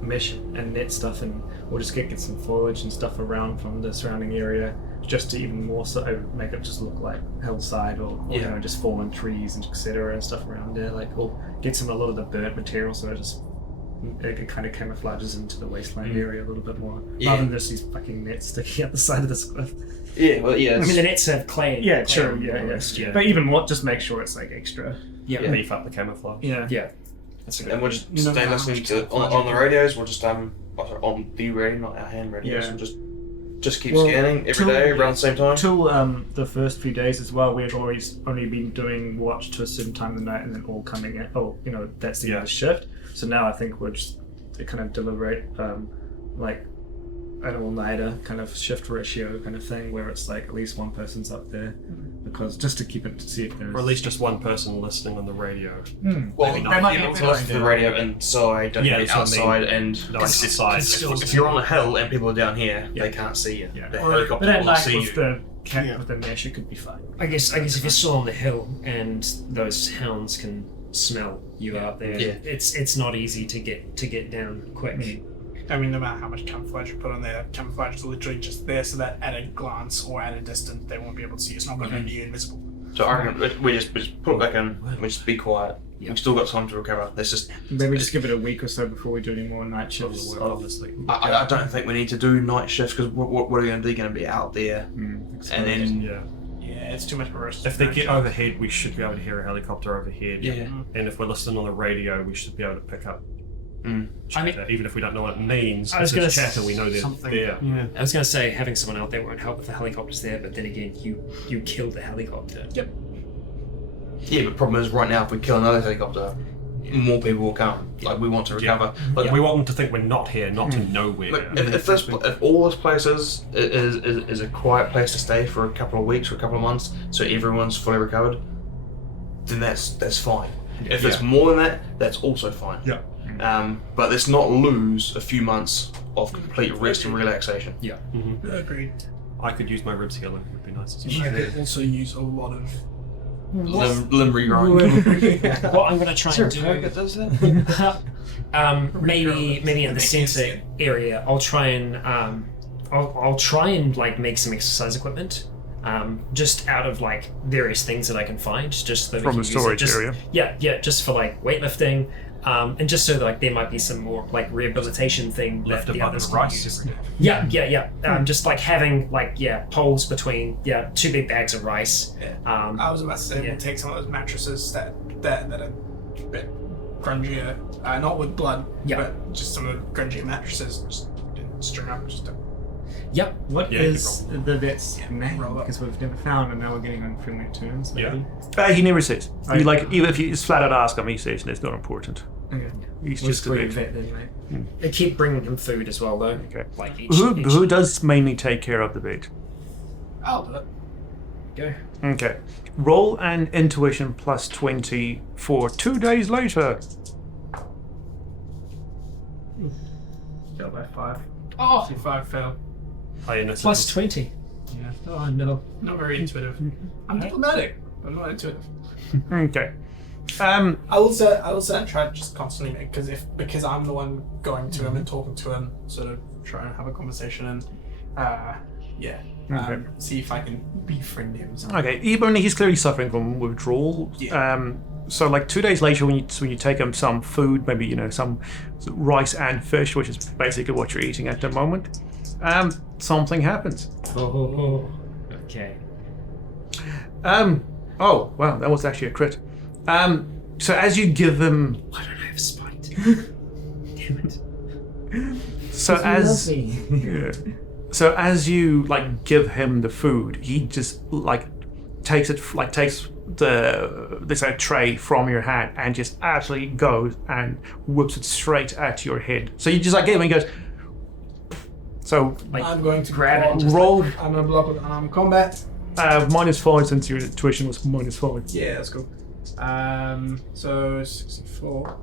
mesh and net stuff, and we'll just get some foliage and stuff around from the surrounding area, just to even more so make it just look like hillside, or just fallen trees and etc. and stuff around there. Like we'll get a lot of the bird material, so it kind of camouflages into the wasteland area a little bit more, rather than just these fucking nets sticking out the side of this cliff. Yeah, well, yeah. I mean, the nets have clay. Yeah, clay true. on Yeah, the yeah. list, But even more, just make sure it's like extra. Beef up the camouflage. Yeah. That's a good And we'll point. just stay listening to on the radios. We'll just on the radio, not our hand radios. Yeah. We'll just keep scanning every day around the same time. Till the first few days as well, we had always only been doing watch to a certain time of the night, and then all coming in. That's the end of the shift. So now I think we're just kind of deliberate, like an all-nighter kind of shift ratio kind of thing, where it's like at least one person's up there, because just to keep it to see if there's Or at least just one person listening on the radio. Well, that might be a listen good to the idea. radio inside, don't Yeah, be that's what I mean. outside, and No, it's outside. if you're on a hill and people are down here, they can't see you. Yeah. The But helicopter at will night see with you. with the mesh, it could be fine. I guess if you're still on the hill and those hounds can smell you out there, it's not easy to get down quick. I mean, no matter how much camouflage you put on there, camouflage is literally just there so that at a glance or at a distance they won't be able to see. It's not going to make you invisible. So I reckon we just put it back in. We just be quiet. We've still got time to recover. Let's just. Maybe just give it a week or so before we do any more night shifts. Obviously. I don't think we need to do night shifts because what are we going to do? Going to be out there, and then Yeah, it's too much of a risk. If they get overhead, we should be able to hear a helicopter overhead. Yeah. And if we're listening on the radio, we should be able to pick up I mean, even if we don't know what it means. I was if gonna it's chatter, we know they're there. I was going to say having someone out there won't help if the helicopter's there, but then again, you killed the helicopter. Yep. Yeah, but the problem is right now, if we kill another helicopter, more people will come. Like, we want to recover. Like, we want them to think we're not here, not to know we're Like, here. if all this place is a quiet place to stay for a couple of weeks or a couple of months, so everyone's fully recovered, then that's fine. If it's more than that, that's also fine. Yeah. But let's not lose a few months of complete rest and relaxation. Yeah. Agreed. I could use my ribs healing. It would be nice as You well. could also use a lot of Limb regrind. What I'm going to try and do, does that? maybe in the center area, I'll try and I'll try and like make some exercise equipment, just out of like various things that I can find, just so that we From can the use it. storage Just- area. Yeah, just for like weightlifting, and just so that like there might be some more like rehabilitation thing Left that a the bucket others of can rice use. every day. Yeah. Just like having like poles between 2 big bags of rice. I was about to say, Yeah. we'll take some of those mattresses that are a bit grungier, not with blood, but just some of the grungier mattresses, just string up, just to Yep. What Yeah, is you the vet's Yeah, name? roll up. Because we've never found, and now we're getting on friendly terms. Maybe. He never says. Oh, You yeah. like even if you just flat out ask him, he says it's not important. Okay. He's We'll just a call you bit. vet then, mate. They keep bringing him food as well, though. Okay. Like Who does mainly take care of the bait? I'll do it. go? Okay. Roll an intuition plus 20 for 2 days later. Go by 5. Oh, 5 fail. plus 20. Yeah. Oh no. Not very intuitive. I'm diplomatic. I'm not intuitive. Okay. I will say I try to just constantly because I'm the one going to him and talking to him, sort of try and have a conversation and see if I can befriend him. Okay. Even he's clearly suffering from withdrawal. Yeah. So like 2 days later, when you take him some food, maybe some rice and fish, which is basically what you're eating at the moment, something happens. Oh. Okay. Oh wow, that was actually a crit. So as you give him, Why don't I have spite? Damn it. So as you like give him the food, he just like takes this tray from your hand and just actually goes and whips it straight at your head. So you just like give him and he goes. So Like, I'm going to grab it and just roll I'm gonna block with combat. -5 since your intuition was -5. Yeah, that's cool. So 64.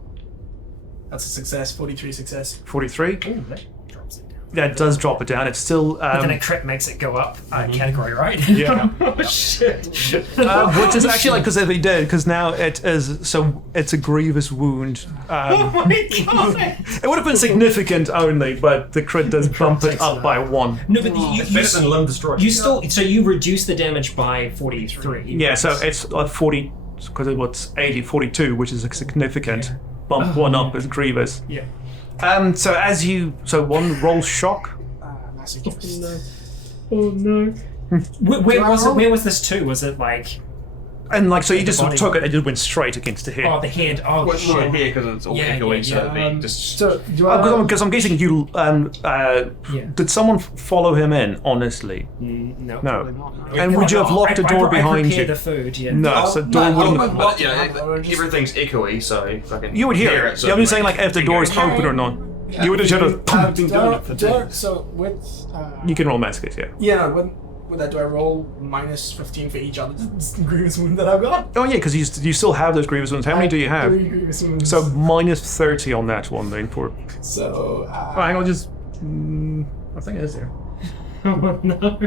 That's a success. 43 success. 43. Ooh, that drops it down. That does drop it down. It's still But then a crit makes it go up category, right? Yeah. Oh shit. which is actually like because they did because now it is so it's a grievous wound. Oh my god. It would have been significant only, but the crit does bump it up by 1. No, but you Better than limb destroyed. you still so you reduce the damage by 43. Yeah, so it's 40 because it was 80, 42, which is a significant bump. 1 up is grievous. Yeah. So as you one roll shock. Masochist. Oh no. Where was this too? Was it like And like so, you just body. took it and it went straight against the head. the head? Oh Well, shit. not here because it's all Yeah, echoey, yeah, so yeah. it'd be just. So do I? Because I'm guessing you. Did someone follow him in? Honestly, No. no. And would you have locked the door behind I you? prepared the food. Yeah. No, so the door wouldn't. But everything's echoey, so fucking. You would hear it. So I'm just saying, like, if the door is open or not. You would have just. So with You can roll masochist, yeah. yeah, with that, do I roll -15 for each other grievous wound that I've got? Oh yeah, because you still have those grievous wounds. How many do you have? 3 grievous wounds. So -30 on that one then for. So Oh, hang on, just. I think it is there. Oh no.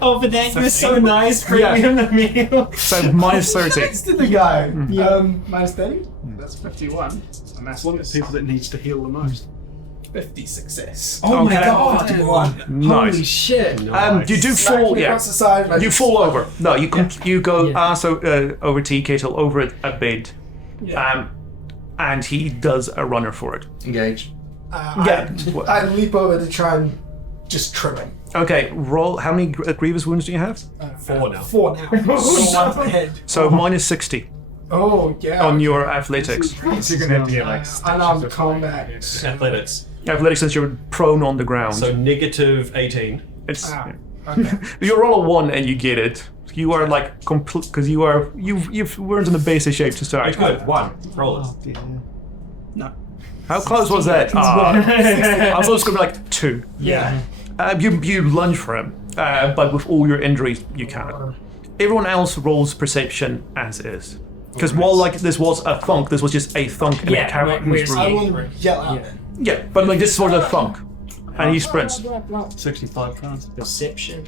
Oh, but that was so nice for him the meal. So -30. Thanks to the guy. -30. That's 51. A massive One of the people that needs to heal the most. 50 success. Oh my Okay. god. 51. Nice. Holy shit. You do fall, Smacking yeah. across the side, like, You fall over. No, you go Yeah. over Tea Kettle over a bed, Yeah. and he does a runner for it. Engage. Yeah. I leap over to try and just trim him. Okay, roll. How many grievous wounds do you have? 4 now. 4 now. So one per head. So -60 Oh yeah. on your athletics. So you're gonna have to get like unarmed combat. Athletics. Athletics, since you're prone on the ground. So -18. It's Okay. You roll a 1 and you get it. You are like complete because you've weren't in the basic shape to start. Good. 1. Roll it. Oh, dear. No. How close was that? I was going to be like 2. Yeah. You lunge for him, but with all your injuries, you can't. Everyone else rolls perception as is. Because while like this was a thunk, this was just a thunk and a character. I will yell out. Yeah, but like this was a thunk, and he sprints. 65 pounds. Perception.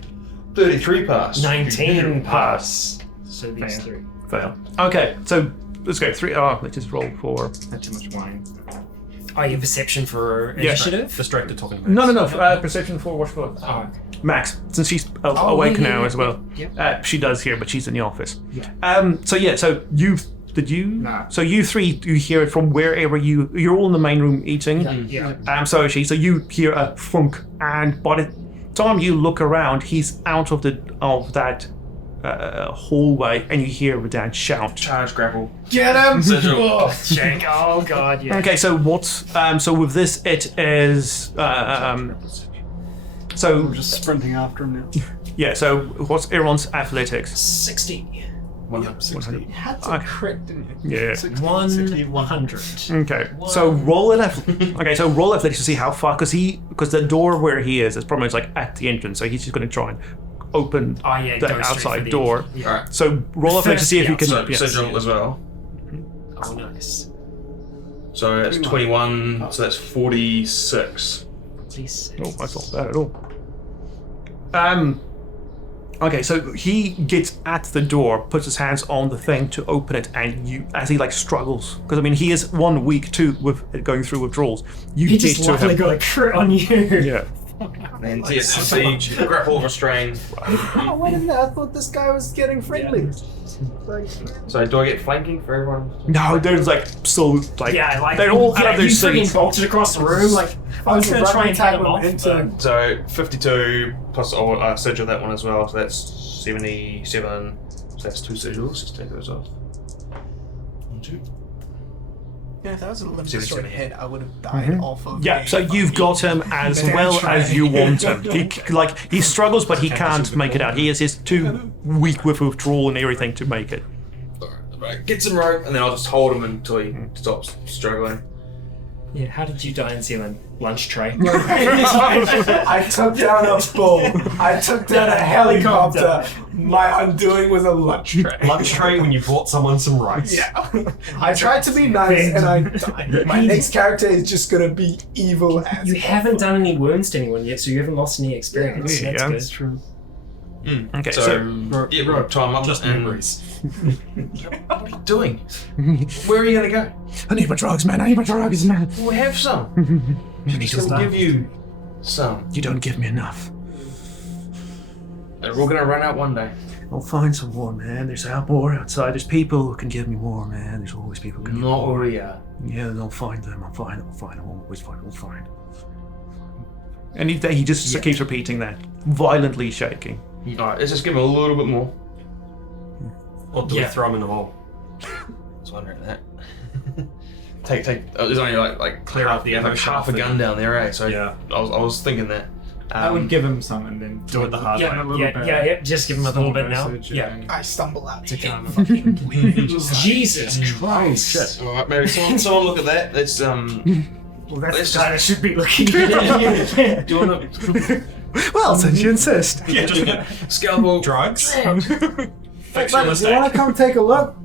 33 pass. 19 pass. So these 3. Fail. Okay, so let's go 3. Let's just roll 4. Had too much wine. Oh, your perception for initiative? Distracted talking. No. Perception for what's for Oh, Max, since she's awake yeah, now yeah. as well. Yep. She does here, but she's in the office. Yeah. So you did you? Nah. So you 3, you hear it from wherever you're all in the main room eating. Yeah. So you hear a thunk, and by the time you look around, he's out of that hallway, and you hear Redan shout. Charge, grapple. Get him! Sigil. Shake. Oh god, yeah. Okay, so so with this it is so We're just sprinting after him now. yeah, so what's everyone's athletics? 60. 160. You had to Okay. crit, didn't you? Yeah. 100. Okay. So roll an so roll athletics to see how far because the door where he is probably like at the entrance, so he's just gonna try and open Oh yeah, the go straight outside for the- door. Yeah. Alright. So roll athletics to see if you can So, yeah. Sigil as well. Oh nice. So that's 21, so that's 46. Please. Oh, that's not bad at all. Okay, so he gets at the door, puts his hands on the thing to open it, and as he like struggles, because I mean he is 1 week too with going through withdrawals. You He get just to luckily him. got a crit on you. Yeah. And yes, siege, grapple, restrain. Oh, wait a minute, I thought this guy was getting friendly. So do I get flanking for everyone? No, there's like so like Yeah, like they're all out of their you freaking seats. bolted across the room. Like I was gonna try and tag him off. into. So 52 plus sigil that one as well, so that's 77. So that's 2 sigils, just take those off. 1, 2. Yeah, if that was a limited 77. story head, I would have died off of. Yeah, so you've got him as well as you want him. He struggles, but he can't make it out. He is just too weak with withdrawal and everything to make it. Alright, get some rope, and then I'll just hold him until he stops struggling. Yeah, how did you die in Zealand? Lunch tray. I took down a bull. I took down a helicopter. My undoing was a lunch tray. Lunch tray when you bought someone some rice. Yeah. I tried to be nice and I died. My next character is just gonna be evil as You haven't done any wounds to anyone yet, so you haven't lost any experience. Yeah, That's that's good. True. Okay, So, so yeah, we'll time up Just and memories. what are you doing? Where are you gonna go? I need my drugs, man. I need my drugs, man. We'll have some. We'll give you some. You don't give me enough. And we're gonna run out one day. I'll find some more, man. There's more outside. There's people who can give me more, man. There's always people who can give me Not more. Uria. Yeah, I'll find them. I'll find them. I'll always find them. I'll find. And he just keeps repeating that, violently shaking. Alright, let's just give him a little bit more. Or do we throw him in the hole? I was wondering that. take. There's only like Clear out the like ammo half a gun down there, eh? So Yeah. I was thinking that. I would give him some and then Do it the hard Yeah, way. yeah, just give him a little bit now. dosage Yeah. and I stumble out to kind kind of Jesus Christ. Alright, maybe someone look at that. Let's Well, that's Let's the guy that should be looking at it. do you wanna Well, since you insist. Yeah, just scalpel drugs. Hey, buddy, you wanna come take a look?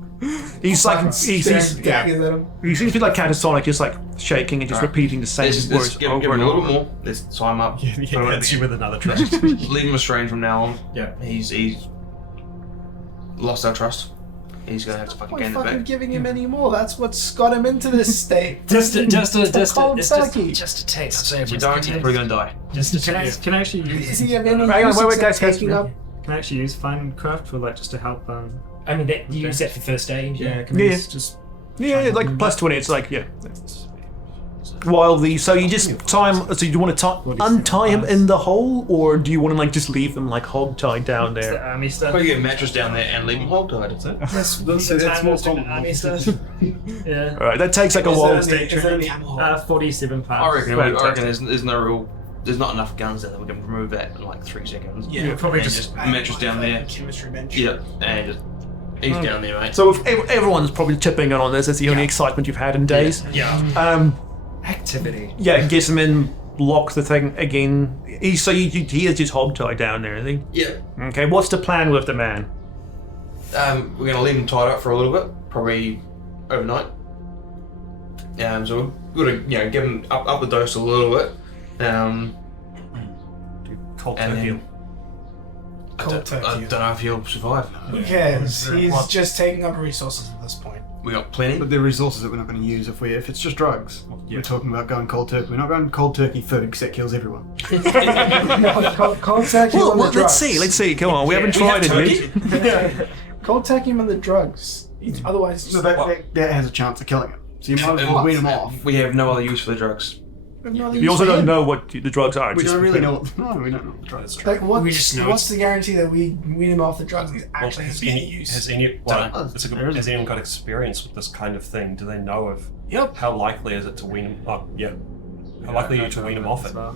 He's like Daggers at him. he seems to be like catatonic, just like shaking and just repeating the same Let's words give over him and a little over. more. Let's tie him up. Yeah, hits you with another drug. Leave him restrained from now on. Yeah. He's lost our trust. He's gonna have to fucking I'm gain it fucking back. giving him any more. That's what's got him into this state. Just a taste. So if we don't, he's probably gonna die. Just a Can I taste. actually Does use he have any Hang on, use wait, except guys, taking up? can I actually use fine craft for like just to help I mean, that, you use that for first aid. can Yeah. I just Yeah, like plus 20, it's like, yeah. While so you just tie him, so you want to untie him in the hole, or do you want to like just leave him like hog tied down there? army stuff? Probably get a mattress down there and leave him hog tied. That's it. That's more common. Yeah. Alright, that takes like a while. Is there any ammo? 47 pounds. I reckon there's no real there's not enough guns there that we can remove that in like 3 seconds. Yeah, probably And just mattress down there. Chemistry bench. Yeah, and just, he's down there, mate. So if everyone's probably chipping in on this. It's the only excitement you've had in days. Yeah. Activity. Yeah, get him in, lock the thing again. He is just hogtied down there, is he? Yeah. Okay, what's the plan with the man? We're going to leave him tied up for a little bit, probably overnight. So we're going to, give him up the dose a little bit. Cold And turkey. then I don't know if he'll survive. Who cares? He's just taking up resources at this point. We got plenty. But they're resources that we're not going to use if it's just drugs. We're talking about going cold turkey. We're not going cold turkey food because that kills everyone. Cold tack him on the Let's drugs. see. Come on, we haven't tried it yet. Cold tack him on the drugs. Otherwise, So that has a chance of killing him. So you might as well wean him off. We have no other use for the drugs. You also don't know what the drugs are. We just- don't really know what... No, we don't know what the drugs are. Like, We just know what's the guarantee that we wean him off the drugs and he's Well, actually has any use? has anyone got experience with this kind of thing? Do they know of Yep. how likely is it to wean him? Oh, yeah. How likely are you to wean him off it? Not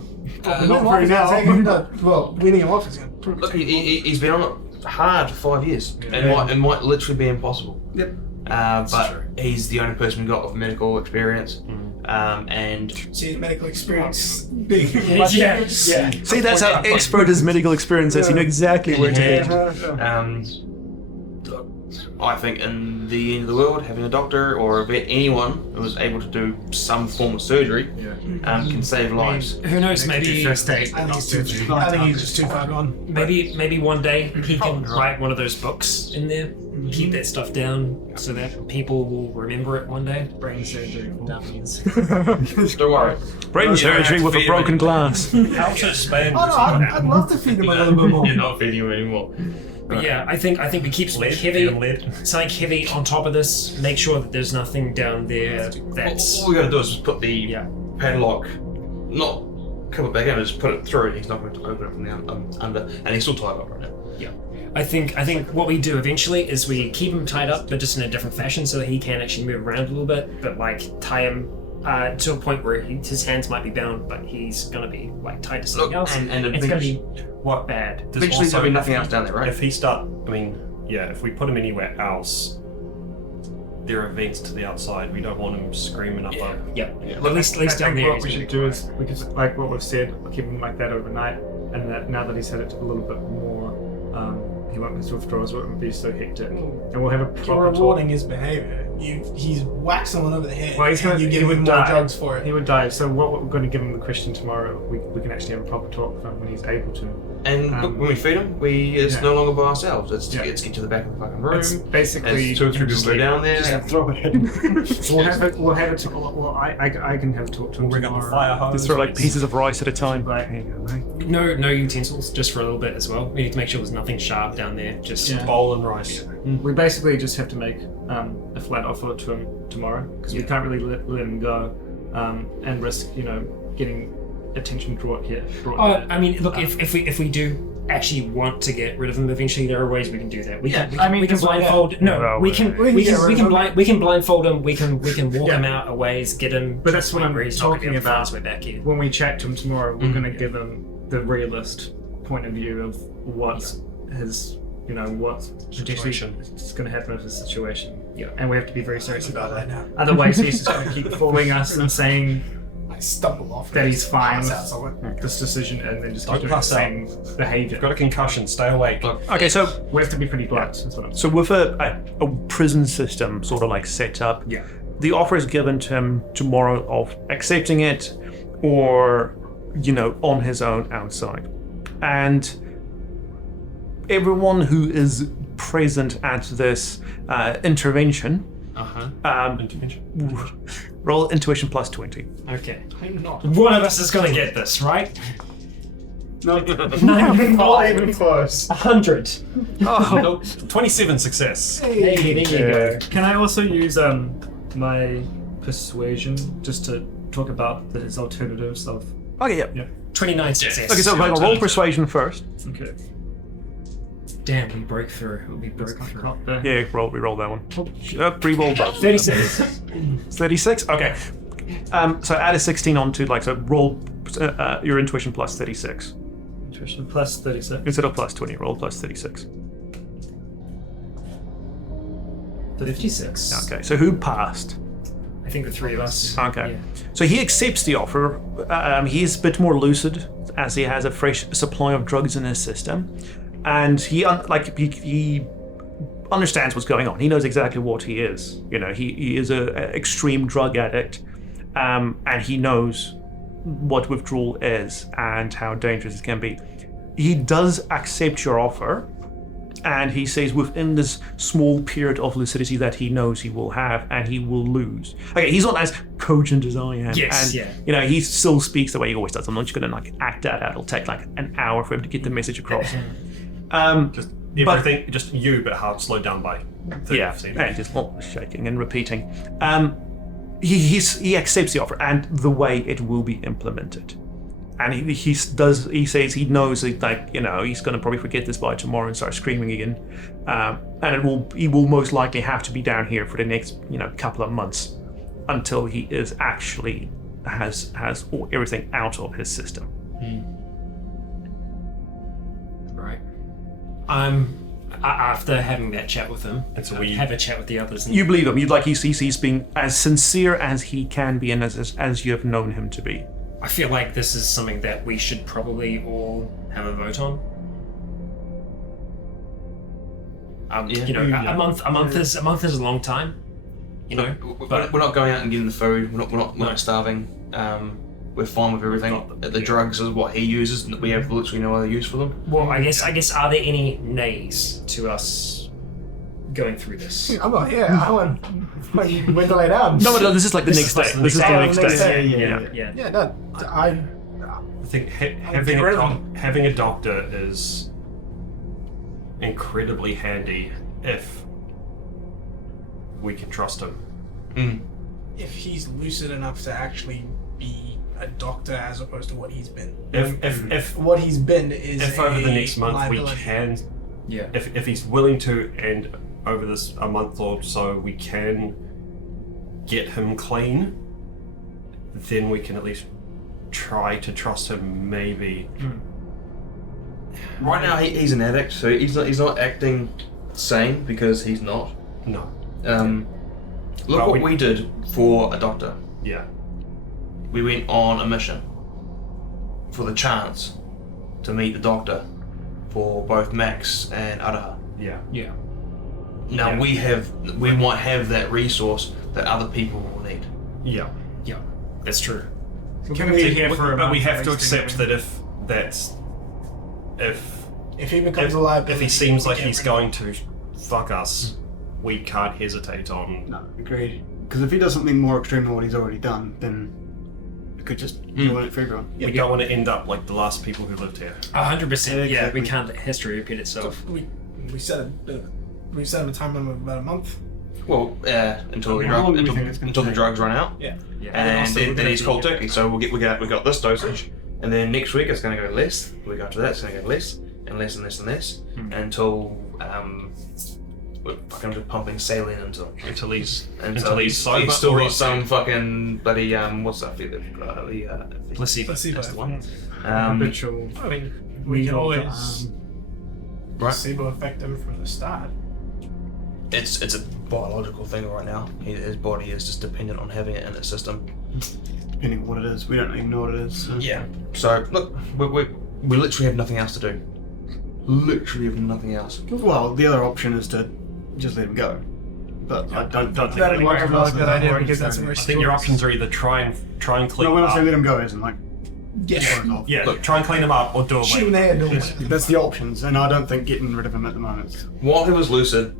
very now. Well, weaning him off is going to prove Look, he's been on it hard for 5 years. It might literally be impossible. Yep. But he's the only person we got with medical experience. And See his medical experience being Yeah. See, that's how expert his medical experience is. You know exactly where to head. I think in the end of the world, having a doctor or a vet, anyone who is able to do some form of surgery, can save lives. Who knows? Maybe First aid. I think he's just too far gone. maybe one day he can write one of those books in there, keep that stuff down, so that people will remember it one day. Brain surgery for dummies. Don't worry. Brain surgery with a broken glass. How to expand Oh no, I'd love to feed him a little bit more. You're not feeding him anymore. But yeah, I think we keep something something heavy on top of this. Make sure that there's nothing down there that's. All we gotta do is just put the Yeah. padlock, not come it back in, just put it through. He's not going to open it from the under, and he's still tied up right now. Yeah. I think what we do eventually is we keep him tied up, but just in a different fashion, so that he can actually move around a little bit. But like tie him to a point where his hands might be bound, but he's gonna be like tied to something else. and it's gonna be what bad. There's Eventually also- there'll be nothing else down there, right? If we put him anywhere else, there are vents to the outside. We don't want him screaming up. Yeah. At least down there. What he's we gonna should be do quiet. is, we could, like what we've said, we'll keep him like that overnight, and that now that he's had it a little bit more, he won't his withdrawals won't be so hectic, and we'll have a You're proper rewarding his behavior. He's whacked someone over the head. Well, he's gonna. and you He give him would more die. drugs for He it. would die. So what we're going to give him the question tomorrow. We can actually have a proper talk with him when he's able to. And look, when we feed him, it's Yeah. no longer by ourselves. It's to Yeah. get to the back of the fucking room. It's basically As 2 or 3 people go down there. Just throw it in. We'll have it. We'll have it. Well, I can have a talk to him Rig up the tomorrow. fire hose. Just throw like pieces of rice at a time. Like, No utensils, just for a little bit as well. We need to make sure there's nothing sharp down there. Just Yeah. Bowl and rice. we basically just have to make a flat offer to him tomorrow because we can't really let him go and risk, getting attention brought here. I mean, look, if we do actually want to get rid of him eventually, there are ways we can do that. We can blindfold. No, we can blindfold him. We can walk him out a ways, get him. But that's what I'm where he's not gonna be talking able to find about. his way back here. When we chat to him tomorrow, we're going to give him the realist point of view of what his, what potentially is going to happen with his situation. Yeah. And we have to be very serious about Right it. now. Otherwise, he's just going to keep fooling us and saying I stumbled off. that he's fine Pass with out somewhere. this decision and then just Don't keep doing the pass out. same behavior. You've got a concussion. Stay awake. Okay, so We have to be pretty blunt. That's what I'm saying. So with a prison system sort of like set up, Yeah. the offer is given to him tomorrow of accepting it or, on his own outside. And everyone who is present at this intervention, Intervention. roll intuition plus 20. Okay. I'm not. One of us is gonna get this, right? No, 95. Not even close. 100. Oh, 27 success. Hey, there you go. Can I also use my persuasion just to talk about his alternatives of... Okay, yeah. 29 success. Okay, so if I can roll persuasion first. Okay. Damn, we broke through. We broke through. Yeah, we roll that one. Re-roll both. 36. 36? Okay. So add a 16 onto, so roll your intuition plus 36. Attrition plus 36. Instead of plus 20, roll plus 36. 56. Okay, so who passed? I think the three of us. Okay. Yeah. So he accepts the offer. He's a bit more lucid as he has a fresh supply of drugs in his system, and he understands what's going on. He knows exactly what he is. You know, he is a extreme drug addict, and he knows what withdrawal is and how dangerous it can be. He does accept your offer. And he says within this small period of lucidity that he knows he will have, and he will lose. Okay, he's not as cogent as I am. Yes, and, yeah. You know, he still speaks the way he always does. I'm not just going to act that out. It'll take an hour for him to get the message across. Just everything, just you, but hard slowed down by 30%. And just shaking and repeating. He accepts the offer and the way it will be implemented. And he says he knows that, he's going to probably forget this by tomorrow and start screaming again, and he will most likely have to be down here for the next couple of months until he is actually has everything out of his system. Right. After having that chat with him, have a chat with the others. You believe him. He's being as sincere as he can be, and as you have known him to be. I feel like this is something that we should probably all have a vote on. A month is a long time. But we're not going out and getting the food. We're not starving. We're fine with everything. The drugs is what he uses, and we have literally no other use for them. Well, I guess are there any nays to us going through this? I'm not here. I want when to lay down. No, this is the next day. This is the next day. Yeah. No, I think having a doctor is incredibly handy if we can trust him. If he's lucid enough to actually be a doctor as opposed to what he's been. If what he's been is if over the next month liability. we can, if he's willing to, and over a month or so we can get him clean, then we can at least try to trust him, maybe. Right now he's an addict, so he's not acting sane because he's not. No. Look what we did for a doctor. Yeah. We went on a mission for the chance to meet the doctor for both Max and Araha. Yeah. Now we might have that resource that other people will need. Yeah. That's true. Can we here for but we have to accept that if he becomes a liability, if he seems like he's going to fuck us, we can't hesitate on. No, agreed. Because if he does something more extreme than what he's already done, then it could just ruin it for everyone. We don't want to end up like the last people who lived here. 100%. Yeah, exactly. we can't let history repeat itself. we set him a time limit of about a month. Well, until the drugs run out. Yeah. And then he's cold turkey. So we got this dosage, and then next week it's going to go less. The week after that it's going to go less and less and less and less until we're fucking just pumping saline until he's sober. He still needs some fucking bloody what's that? The Placebo. That's the one. Habitual. I mean, we can always Right. placebo affect him from the start. It's a biological thing right now. His body is just dependent on having it in its system. Depending on what it is, we don't even know what it is. So. Yeah. So look, we literally have nothing else to do. Literally have nothing else. Well, the other option is to just let him go. But I don't think That works a really good idea because that's a I think your options are either try and clean No, when him I say up. let him go, isn't Yeah, look, try and clean him up or do shoot him away. in the head. That's the options, and I don't think getting rid of him at the moment. While he was lucid,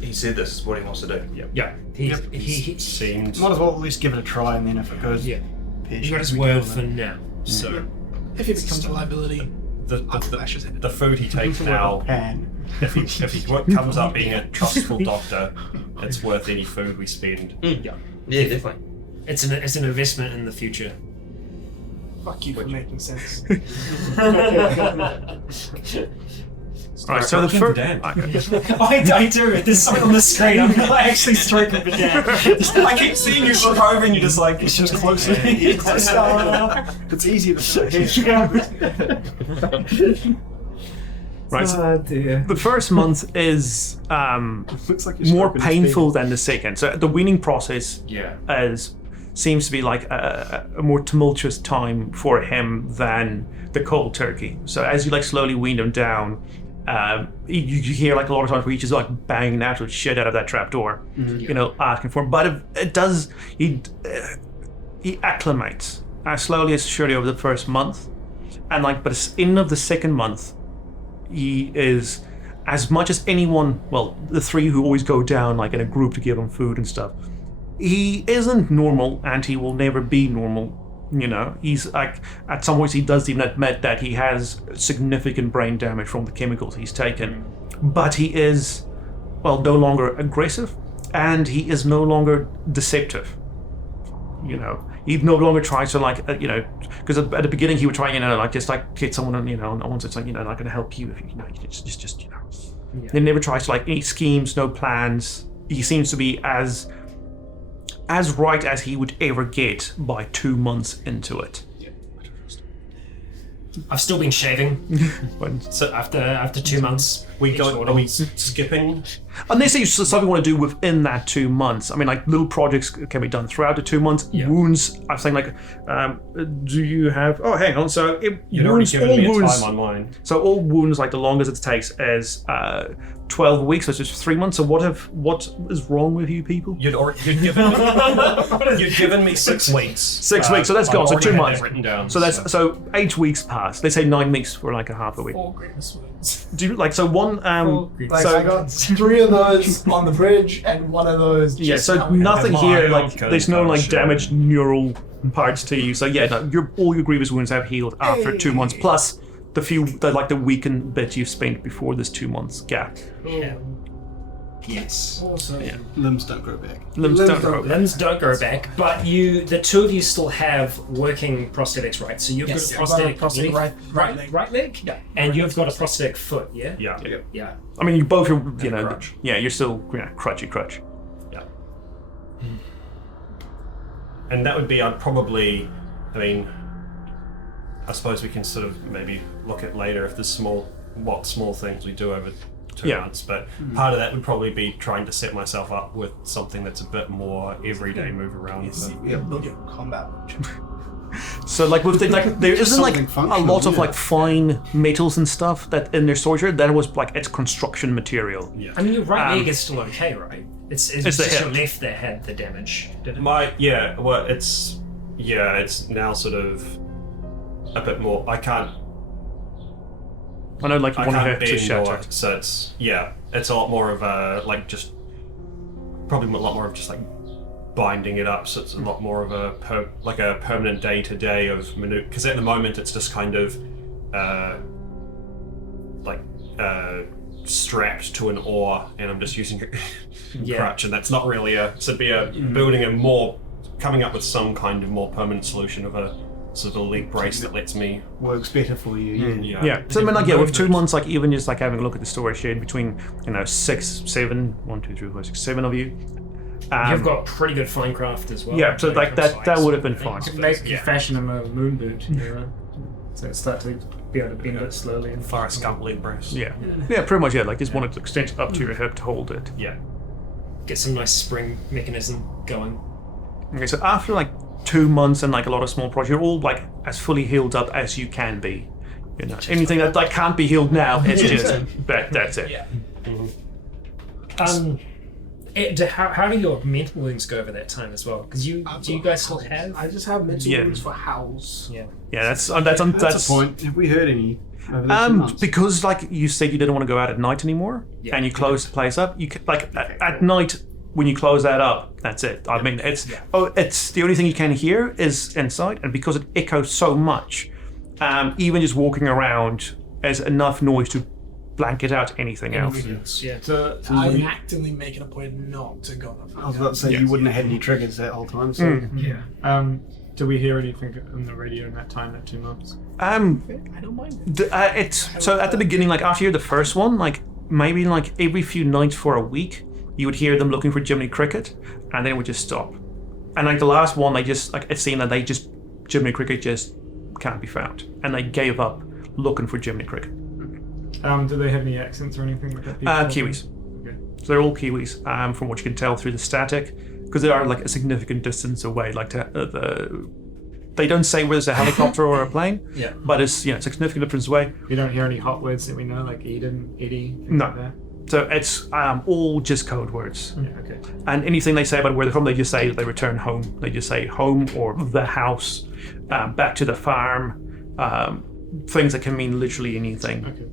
he said this is what he wants to do. Yeah. He Seemed. Might as well at least give it a try, and then if it goes, he pear-shaped, got his we word go for with it. now. So If he becomes a liability, The food he takes now, And if he comes up being a trustful doctor, it's worth any food we spend. Yeah, definitely. it's an investment in the future. fuck you for making sense. Alright, so the Stroking first. for Dan. I do. There's something on the screen. I'm not actually stroking for Dan. I keep seeing you look over and you're just like, it's just closer. It's easier to say. Right, so Oh dear. the first month is Looks like you're more stroking his painful than the second. So the weaning process seems to be like a more tumultuous time for him than the cold turkey. So as you like slowly wean him down, you hear like a lot of times where he's just like banging the absolute shit out of that trapdoor, you know, asking for him. But it does, he acclimates as slowly as surely over the first month, and like, but it's end of the second month, he is, as much as anyone, well, the three who always go down like in a group to give him food and stuff, he isn't normal and he will never be normal. You know, he's like, at some points he does even admit that he has significant brain damage from the chemicals he's taken, but he is, well, no longer aggressive and he is no longer deceptive. You know, he no longer tries to like, you know, because at the beginning he would try, you know, like just like get someone, you know, and once it's like, you know, not going to help you if you know, just you know. He never tries to like any schemes, no plans. He seems to be as right as he would ever get by 2 months into it. I've still been shaving. So after 2 months, Are we skipping? Unless it's something you want to do within that 2 months. I mean, like little projects can be done throughout the 2 months. Wounds, I'm saying like, do you have? Oh, hang on. So You'd already given me a time on mine. So all wounds, like the longest it takes is 12 weeks, so it's just 3 months. So what is wrong with you people? You'd given me 6 weeks. 6 weeks. So that's I've gone. So already 2 had months. that written down, So that's so 8 weeks passed. Let's say 9 weeks for like a half a week. 4 grievous wounds. Do you like so one? Like so I got 3 of those on the bridge and 1 of those. yeah. just So now. nothing Have here. mine Like on there's no like concussion. damaged neural parts to you. So yeah, no, all your grievous wounds have healed after 2 months. Plus the weakened bit you've spent before this 2 months gap. Yeah. Yes. Awesome. Limbs don't grow back. Limbs don't grow. Limbs don't grow back, but the two of you still have working prosthetics, right? So you've Yes, got a I've got a prosthetic prosthetic leg, right leg. right leg, Yeah. and you've got a prosthetic foot, yeah. Yeah. I mean, you both are, you know, crutch. yeah, you're still crutch. Yeah. And that would be, I'd probably, I mean, I suppose we can sort of maybe look at later if there's what small things we do over 2 Yeah. months, but part of that would probably be trying to set myself up with something that's a bit more everyday move around. Yeah, build your combat. So like with there isn't like something a functional, lot of yeah. like fine metals and stuff that in their storage. That was like it's construction material. Yeah. I mean, your right leg is still okay, right? It's the just hip. your left that had the damage. Did it? It's now sort of a bit more. I I know, like you want can't her to bend shatter. more, so it's a lot more of a probably a lot more of just like binding it up. So it's a lot more of a permanent day to day of maneuver. Because at the moment it's just kind of strapped to an oar, and I'm just using a crutch, and that's not really coming up with some kind of more permanent solution of a sort of a leg brace that lets me. Works better for you. Yeah. Yeah. So I mean, like with 2 months, like even just like having a look at the storage shed between 6, 7, 1, 2, 3, 4, 6, 7 of you. You've got pretty good flinecraft as well. Yeah, so like that would have been fine. You fashion him a moon boot, you know, so it start to be able to bend it slowly. And Fire a skunk leg brace. Yeah, pretty much. Yeah, like just wanted to extend it up to your hip to hold it. Yeah. Get some nice spring mechanism going. Okay, so after like 2 months and like a lot of small projects, you're all like as fully healed up as you can be. You know, anything that like can't be healed now, it's just that's it. Yeah. How do your mental wounds go over that time as well? Because do you guys still have? I just have mental Yeah. wounds for howls. Yeah. Yeah, that's That's a point. Have we heard any? Over the 2 months? because like you said you didn't want to go out at night anymore, and you closed the place up. You could, like at night when you close that up, that's it. I mean, it's the only thing you can hear is inside, and because it echoes so much, even just walking around is enough noise to blanket out anything else. Yeah. So I'm actively making a point not to go on the I was about to say you wouldn't have had any triggers that whole time. So yeah. Do we hear anything on the radio in that time, that 2 months? I don't mind it. It's so at the beginning, like after the first one, like maybe like every few nights for a week, you would hear them looking for Jiminy Cricket, and then it would just stop. And like the last one, they just like it seemed that Jiminy Cricket just can't be found, and they gave up looking for Jiminy Cricket. Do they have any accents or anything like that? Kiwis. Okay. So they're all Kiwis, from what you can tell through the static, because they are like a significant distance away. Like they don't say whether it's a helicopter or a plane, but it's it's a significant distance away. You don't hear any hot words that we know, like Eden, Eddie, things No. like that? So it's all just code words. Yeah, okay. And anything they say about where they're from, they just say they return home. They just say home or the house, back to the farm, things that can mean literally anything. Okay.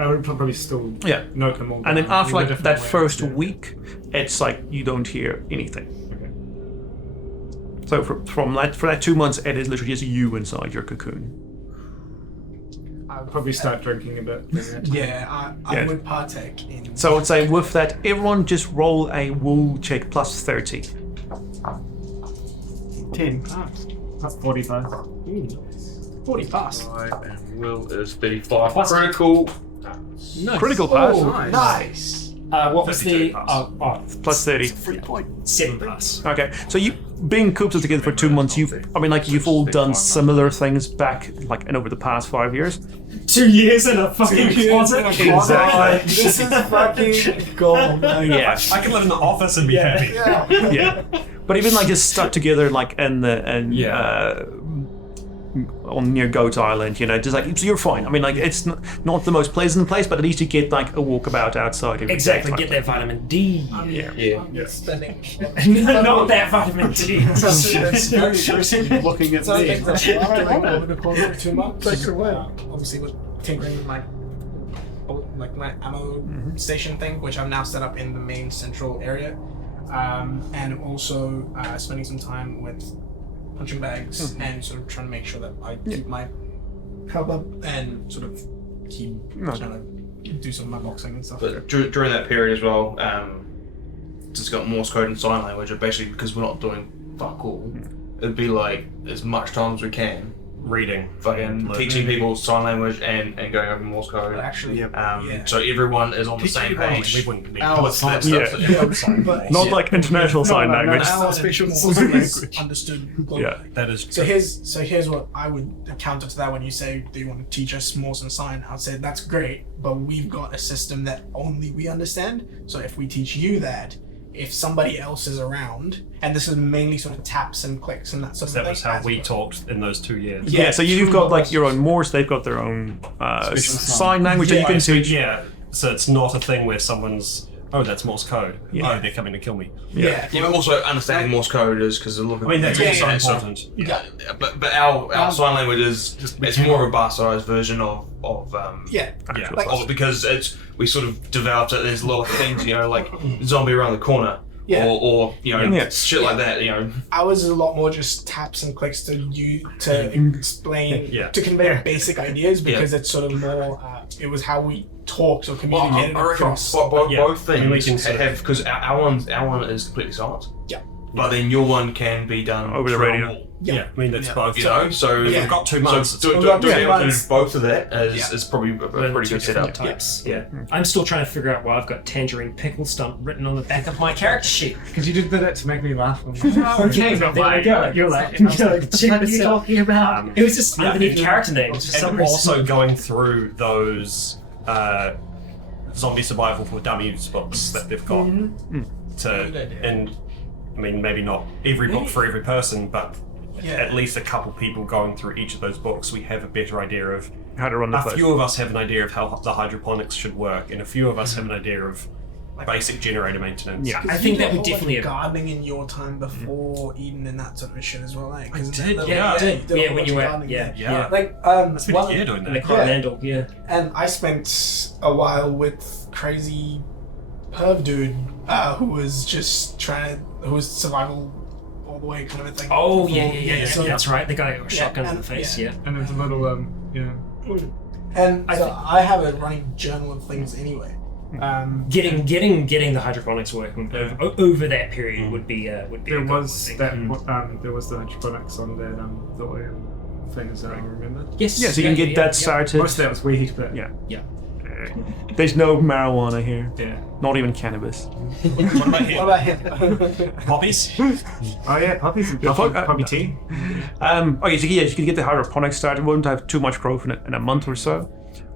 I would probably still note them all. And then down. after We like would that definitely first wait. week, it's like you don't hear anything. Okay. So for that 2 months, it is literally just you inside your cocoon. I would probably start drinking a bit. during that time. Yeah, I would partake in. So I would say with that, everyone just roll a wool check plus 30. 10. That's 45. 40 pass. And Will is 35. Critical. Nice. Critical pass. Nice. What was the... 53 pass. Oh, Plus 30. 7 pass. Okay, so you being cooped together for 2 months, you've all done similar things back and over the past 5 years. 2 years in a fucking closet. Exactly. This is fucking gold. Yeah. I can live in the office and be happy. Yeah. But even just stuck together on near Goat Island, just so you're fine. I mean, it's not the most pleasant place, but at least you get a walkabout outside every day. Exactly, get that vitamin D. Spending. Not that vitamin D. That's very interesting. Looking at So I me. think that's what I'm doing over the course of 2 months. Take it away. Obviously, with tinkering with my ammo station thing, which I've now set up in the main central area, and also spending some time with punching bags and sort of trying to make sure that I keep my health up and sort of keep trying to do some of my boxing and stuff. But during that period as well, just got Morse code and sign language, and basically because we're not doing fuck all, it'd be like as much time as we can Reading. fucking teaching people sign language and going over Morse code. But actually, So everyone is on the Teaching same people page. We wouldn't need Our That sign- stuff. but Not like international sign language. Our special Morse sign is language. understood globally. Yeah. That is So here's what I would counter to that when you say, do you want to teach us Morse and sign? I'd say that's great, but we've got a system that only we understand. So if we teach you that, if somebody else is around, and this is mainly sort of taps and clicks and that sort of thing. that was how as we well. talked in those 2 years. Yeah, so you've got your own Morse, they've got their own sign language that you can teach. Yeah, so it's not a thing where someone's, oh, that's Morse code. Yeah. Oh, they're coming to kill me. Yeah. Yeah, but also understanding Morse code is because a lot of I mean, that's Yeah, also yeah. important. Yeah. But our sign language is it's more of a bastardized version of Yeah. Yeah. Like- because we sort of developed it. There's a lot of things, like zombie around the corner, Yeah. or Yeah. shit like that. Ours is a lot more just taps and clicks to explain, Yeah. to convey basic ideas because it's sort of more, it was how we talked or Well, communicated I reckon across. Yeah. both I mean, we things can sort of- have because our one is completely silent. Yeah. But then your one can be done Over the through a radio. wall, Yeah, I mean, that's both. So Yeah. We've got 2 months. So We've got to be 2 able to do months. both of that is Yeah. probably a pretty good setup. Types. Yeah. I'm still trying to figure out why I've got Tangerine Pickle Stump written on the back of my character sheet. Because you did that to make me laugh. Okay, there we go. You're like, check this out. It was just underneath character names for some And reason. also going through those zombie survival for dummies books that they've got and I mean maybe not every book for every person, but at least a couple people going through each of those books, we have a better idea of How to run the a place. few of us have an idea of how the hydroponics should work, and a few of us have an idea of basic generator maintenance. Yeah. I think that would You did definitely a whole lot of gardening in your time before Eden and that sort of shit as well, like. I did, Yeah, when you were, yeah. Like That's been one, a year doing And the that. Coromandel, yeah. and I spent a while with crazy perv dude who was just who was survival all the way kind of a thing. Oh, yeah. So- That's right. The guy with a shotgun in and- the face, yeah. yeah. And there's a little, And I so think- I have a running journal of things anyway. Getting the hydroponics working over that period would be a There good was thing. there was the hydroponics on that the oil thing, as I remember. Yes. Yeah, so you can get that started. Most of that was weed, but Yeah. Yeah. There's no marijuana here. yeah. Not even cannabis. What about him? Poppies? Oh yeah, puppies and puppy tea. Okay, so yeah, you can get the hydroponics started. Won't have too much growth in a month or so.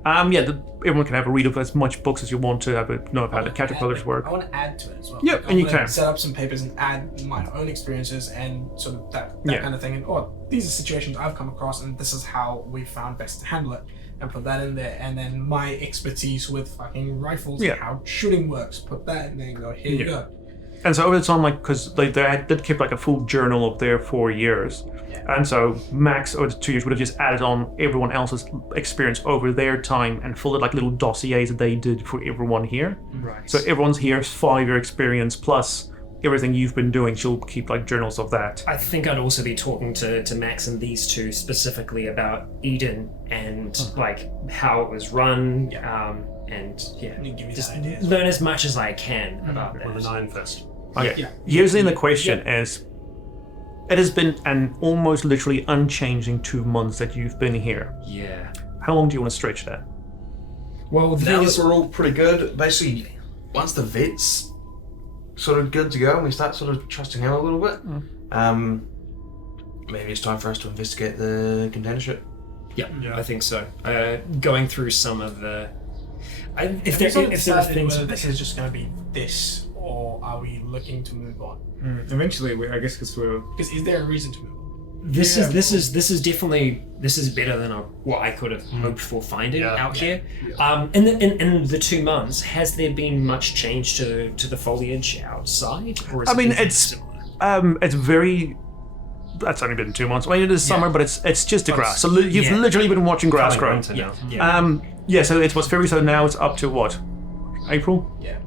Everyone can have a read of as much books as you want to know how the caterpillars work. I want to add to it as well. Yeah, Like, and you I wanna can. set up some papers and add my own experiences and sort of that kind of thing. And these are situations I've come across, and this is how we found best to handle it. And put that in there, and then my expertise with fucking rifles and how shooting works. Put that in there and go, here you go. And so over the time, because they did keep a full journal up there for years, and so Max over the 2 years would have just added on everyone else's experience over their time and filled it like little dossiers that they did for everyone here. Right. So everyone's here's 5-year experience plus everything you've been doing. She'll keep journals of that. I think I'd also be talking to Max and these two specifically about Eden and how it was run, and give me just the ideas. learn as much as I can about On the that. Nine Fist. Okay. Usually the question is, it has been an almost literally unchanging 2 months that you've been here. Yeah. How long do you want to stretch that? Well, the Now thing that is, we're all pretty good, basically, once the vet's sort of good to go and we start sort of trusting him a little bit, maybe it's time for us to investigate the container ship. yeah, I think so. Going through some of the, if there are Decided things. whether this is just going to be this, or are we looking to move on? Eventually, I guess because we're Because is there a reason to move on? This is definitely better than what I could have hoped for finding out here. In the 2 months, has there been much change to the foliage outside? Or is I mean, it it's similar? it's very. That's only been 2 months. I mean, it is summer, but it's just the grass. So you've yeah. literally been watching grass grow. Winter now. Yeah. So it was February. So now it's up to what? April. Yeah.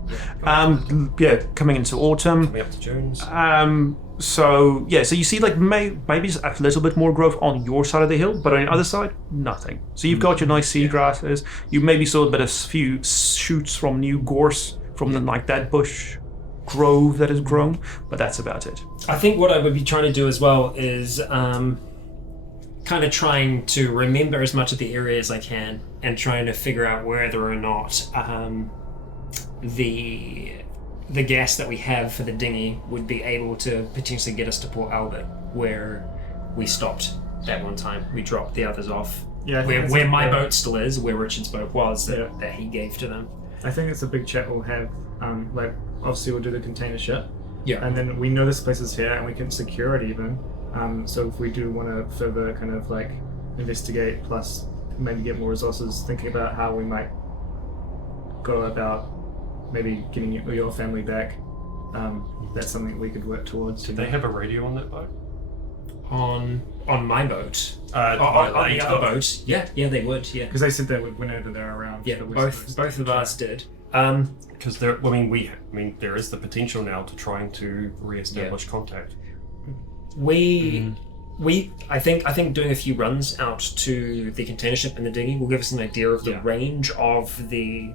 Coming into autumn. Coming up to June's. So you see maybe a little bit more growth on your side of the hill, but on the other side, nothing. So you've got your nice seed grasses. You maybe saw a bit of few shoots from new gorse from that bush grove that has grown, but that's about it. I think what I would be trying to do as well is kind of trying to remember as much of the area as I can and trying to figure out whether or not the gas that we have for the dinghy would be able to potentially get us to Port Albert, where we stopped that one time. We dropped the others off. Yeah, I think where my boat still is, where Richard's boat was that he gave to them. I think it's a big chat we'll have. Obviously we'll do the container ship. Yeah. And then we know this place is here and we can secure it even. So if we do want to further kind of investigate, plus maybe get more resources, thinking about how we might go about maybe getting your family back, that's something we could work towards. Did they have a radio on that boat? On my boat. On On the other boat. Yeah, they would, yeah. Because they said that whenever they're around. Yeah, the West Coast. both of us did. Because there is the potential now to trying to re-establish contact. I think doing a few runs out to the container ship and the dinghy will give us an idea of the range of the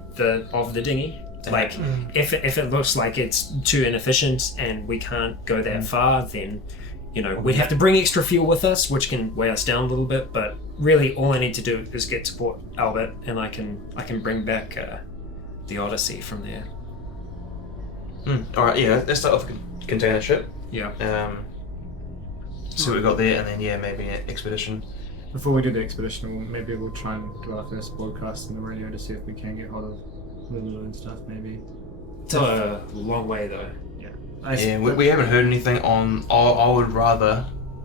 dinghy. If it looks like it's too inefficient and we can't go that far, then we'd have to bring extra fuel with us, which can weigh us down a little bit. But really, all I need to do is get to Port Albert, and I can bring back the Odyssey from there. All right, let's start off with container ship. Yeah. See what we got there, and then maybe an expedition. Before we do the expedition, maybe we'll try and do our first broadcast on the radio to see if we can get hold of Lulu and stuff. Maybe. It's a long way though. We haven't heard anything on. I would rather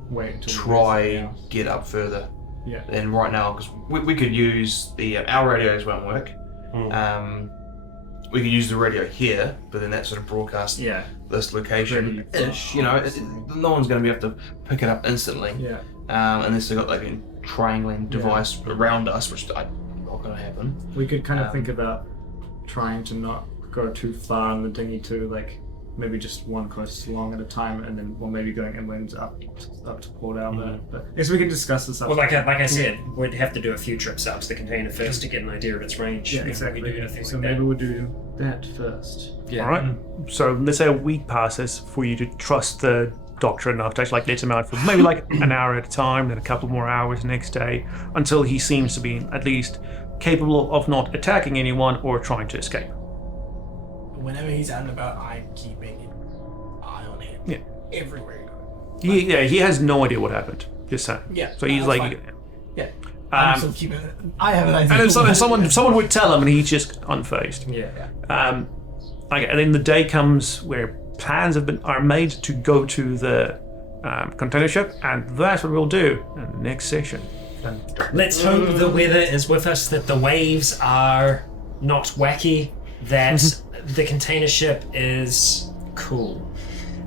wait until try get up further. Yeah. Than right now, because we could use our radios won't work. We could use the radio here, but then that sort of broadcast this location-ish. No one's going to be able to pick it up instantly. Yeah. Unless they've got a triangling device around us, which not going to happen. We could kind of think about trying to not go too far on the dinghy too. maybe just one coast along at a time, and then one maybe going inland up to Port Albert. But I guess we can discuss this. Well, like I said, we'd have to do a few trips out to the container first to get an idea of its range. Yeah, before exactly. we do anything So like maybe that. we'll do that first. Yeah. All right. So let's say a week passes for you to trust the doctor enough to actually let him out for maybe like an hour at a time, then a couple more hours next day, until he seems to be at least capable of not attacking anyone or trying to escape. Whenever he's out and about, I'm keeping an eye on him. Yeah. Everywhere he goes. He has no idea what happened. Just saying. Yeah, So he's that's like, fine. Yeah. I'm still keeping it. I have an idea. and then someone would tell him, and he's just unfazed. Yeah. Okay, and then the day comes where plans are made to go to the container ship, and that's what we'll do in the next session. Let's hope the weather is with us, that the waves are not wacky, that the container ship is cool.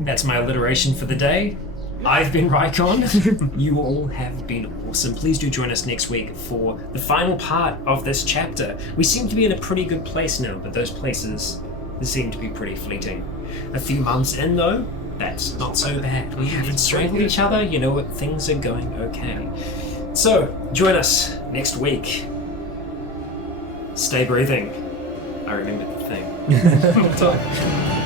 That's my alliteration for the day. I've been Rycon. You all have been awesome. Please do join us next week for the final part of this chapter. We seem to be in a pretty good place now, but those places seem to be pretty fleeting. A few months in, though, that's not so bad. We haven't strangled each other. You know what? Things are going okay. So, join us next week. Stay breathing. I remembered the thing.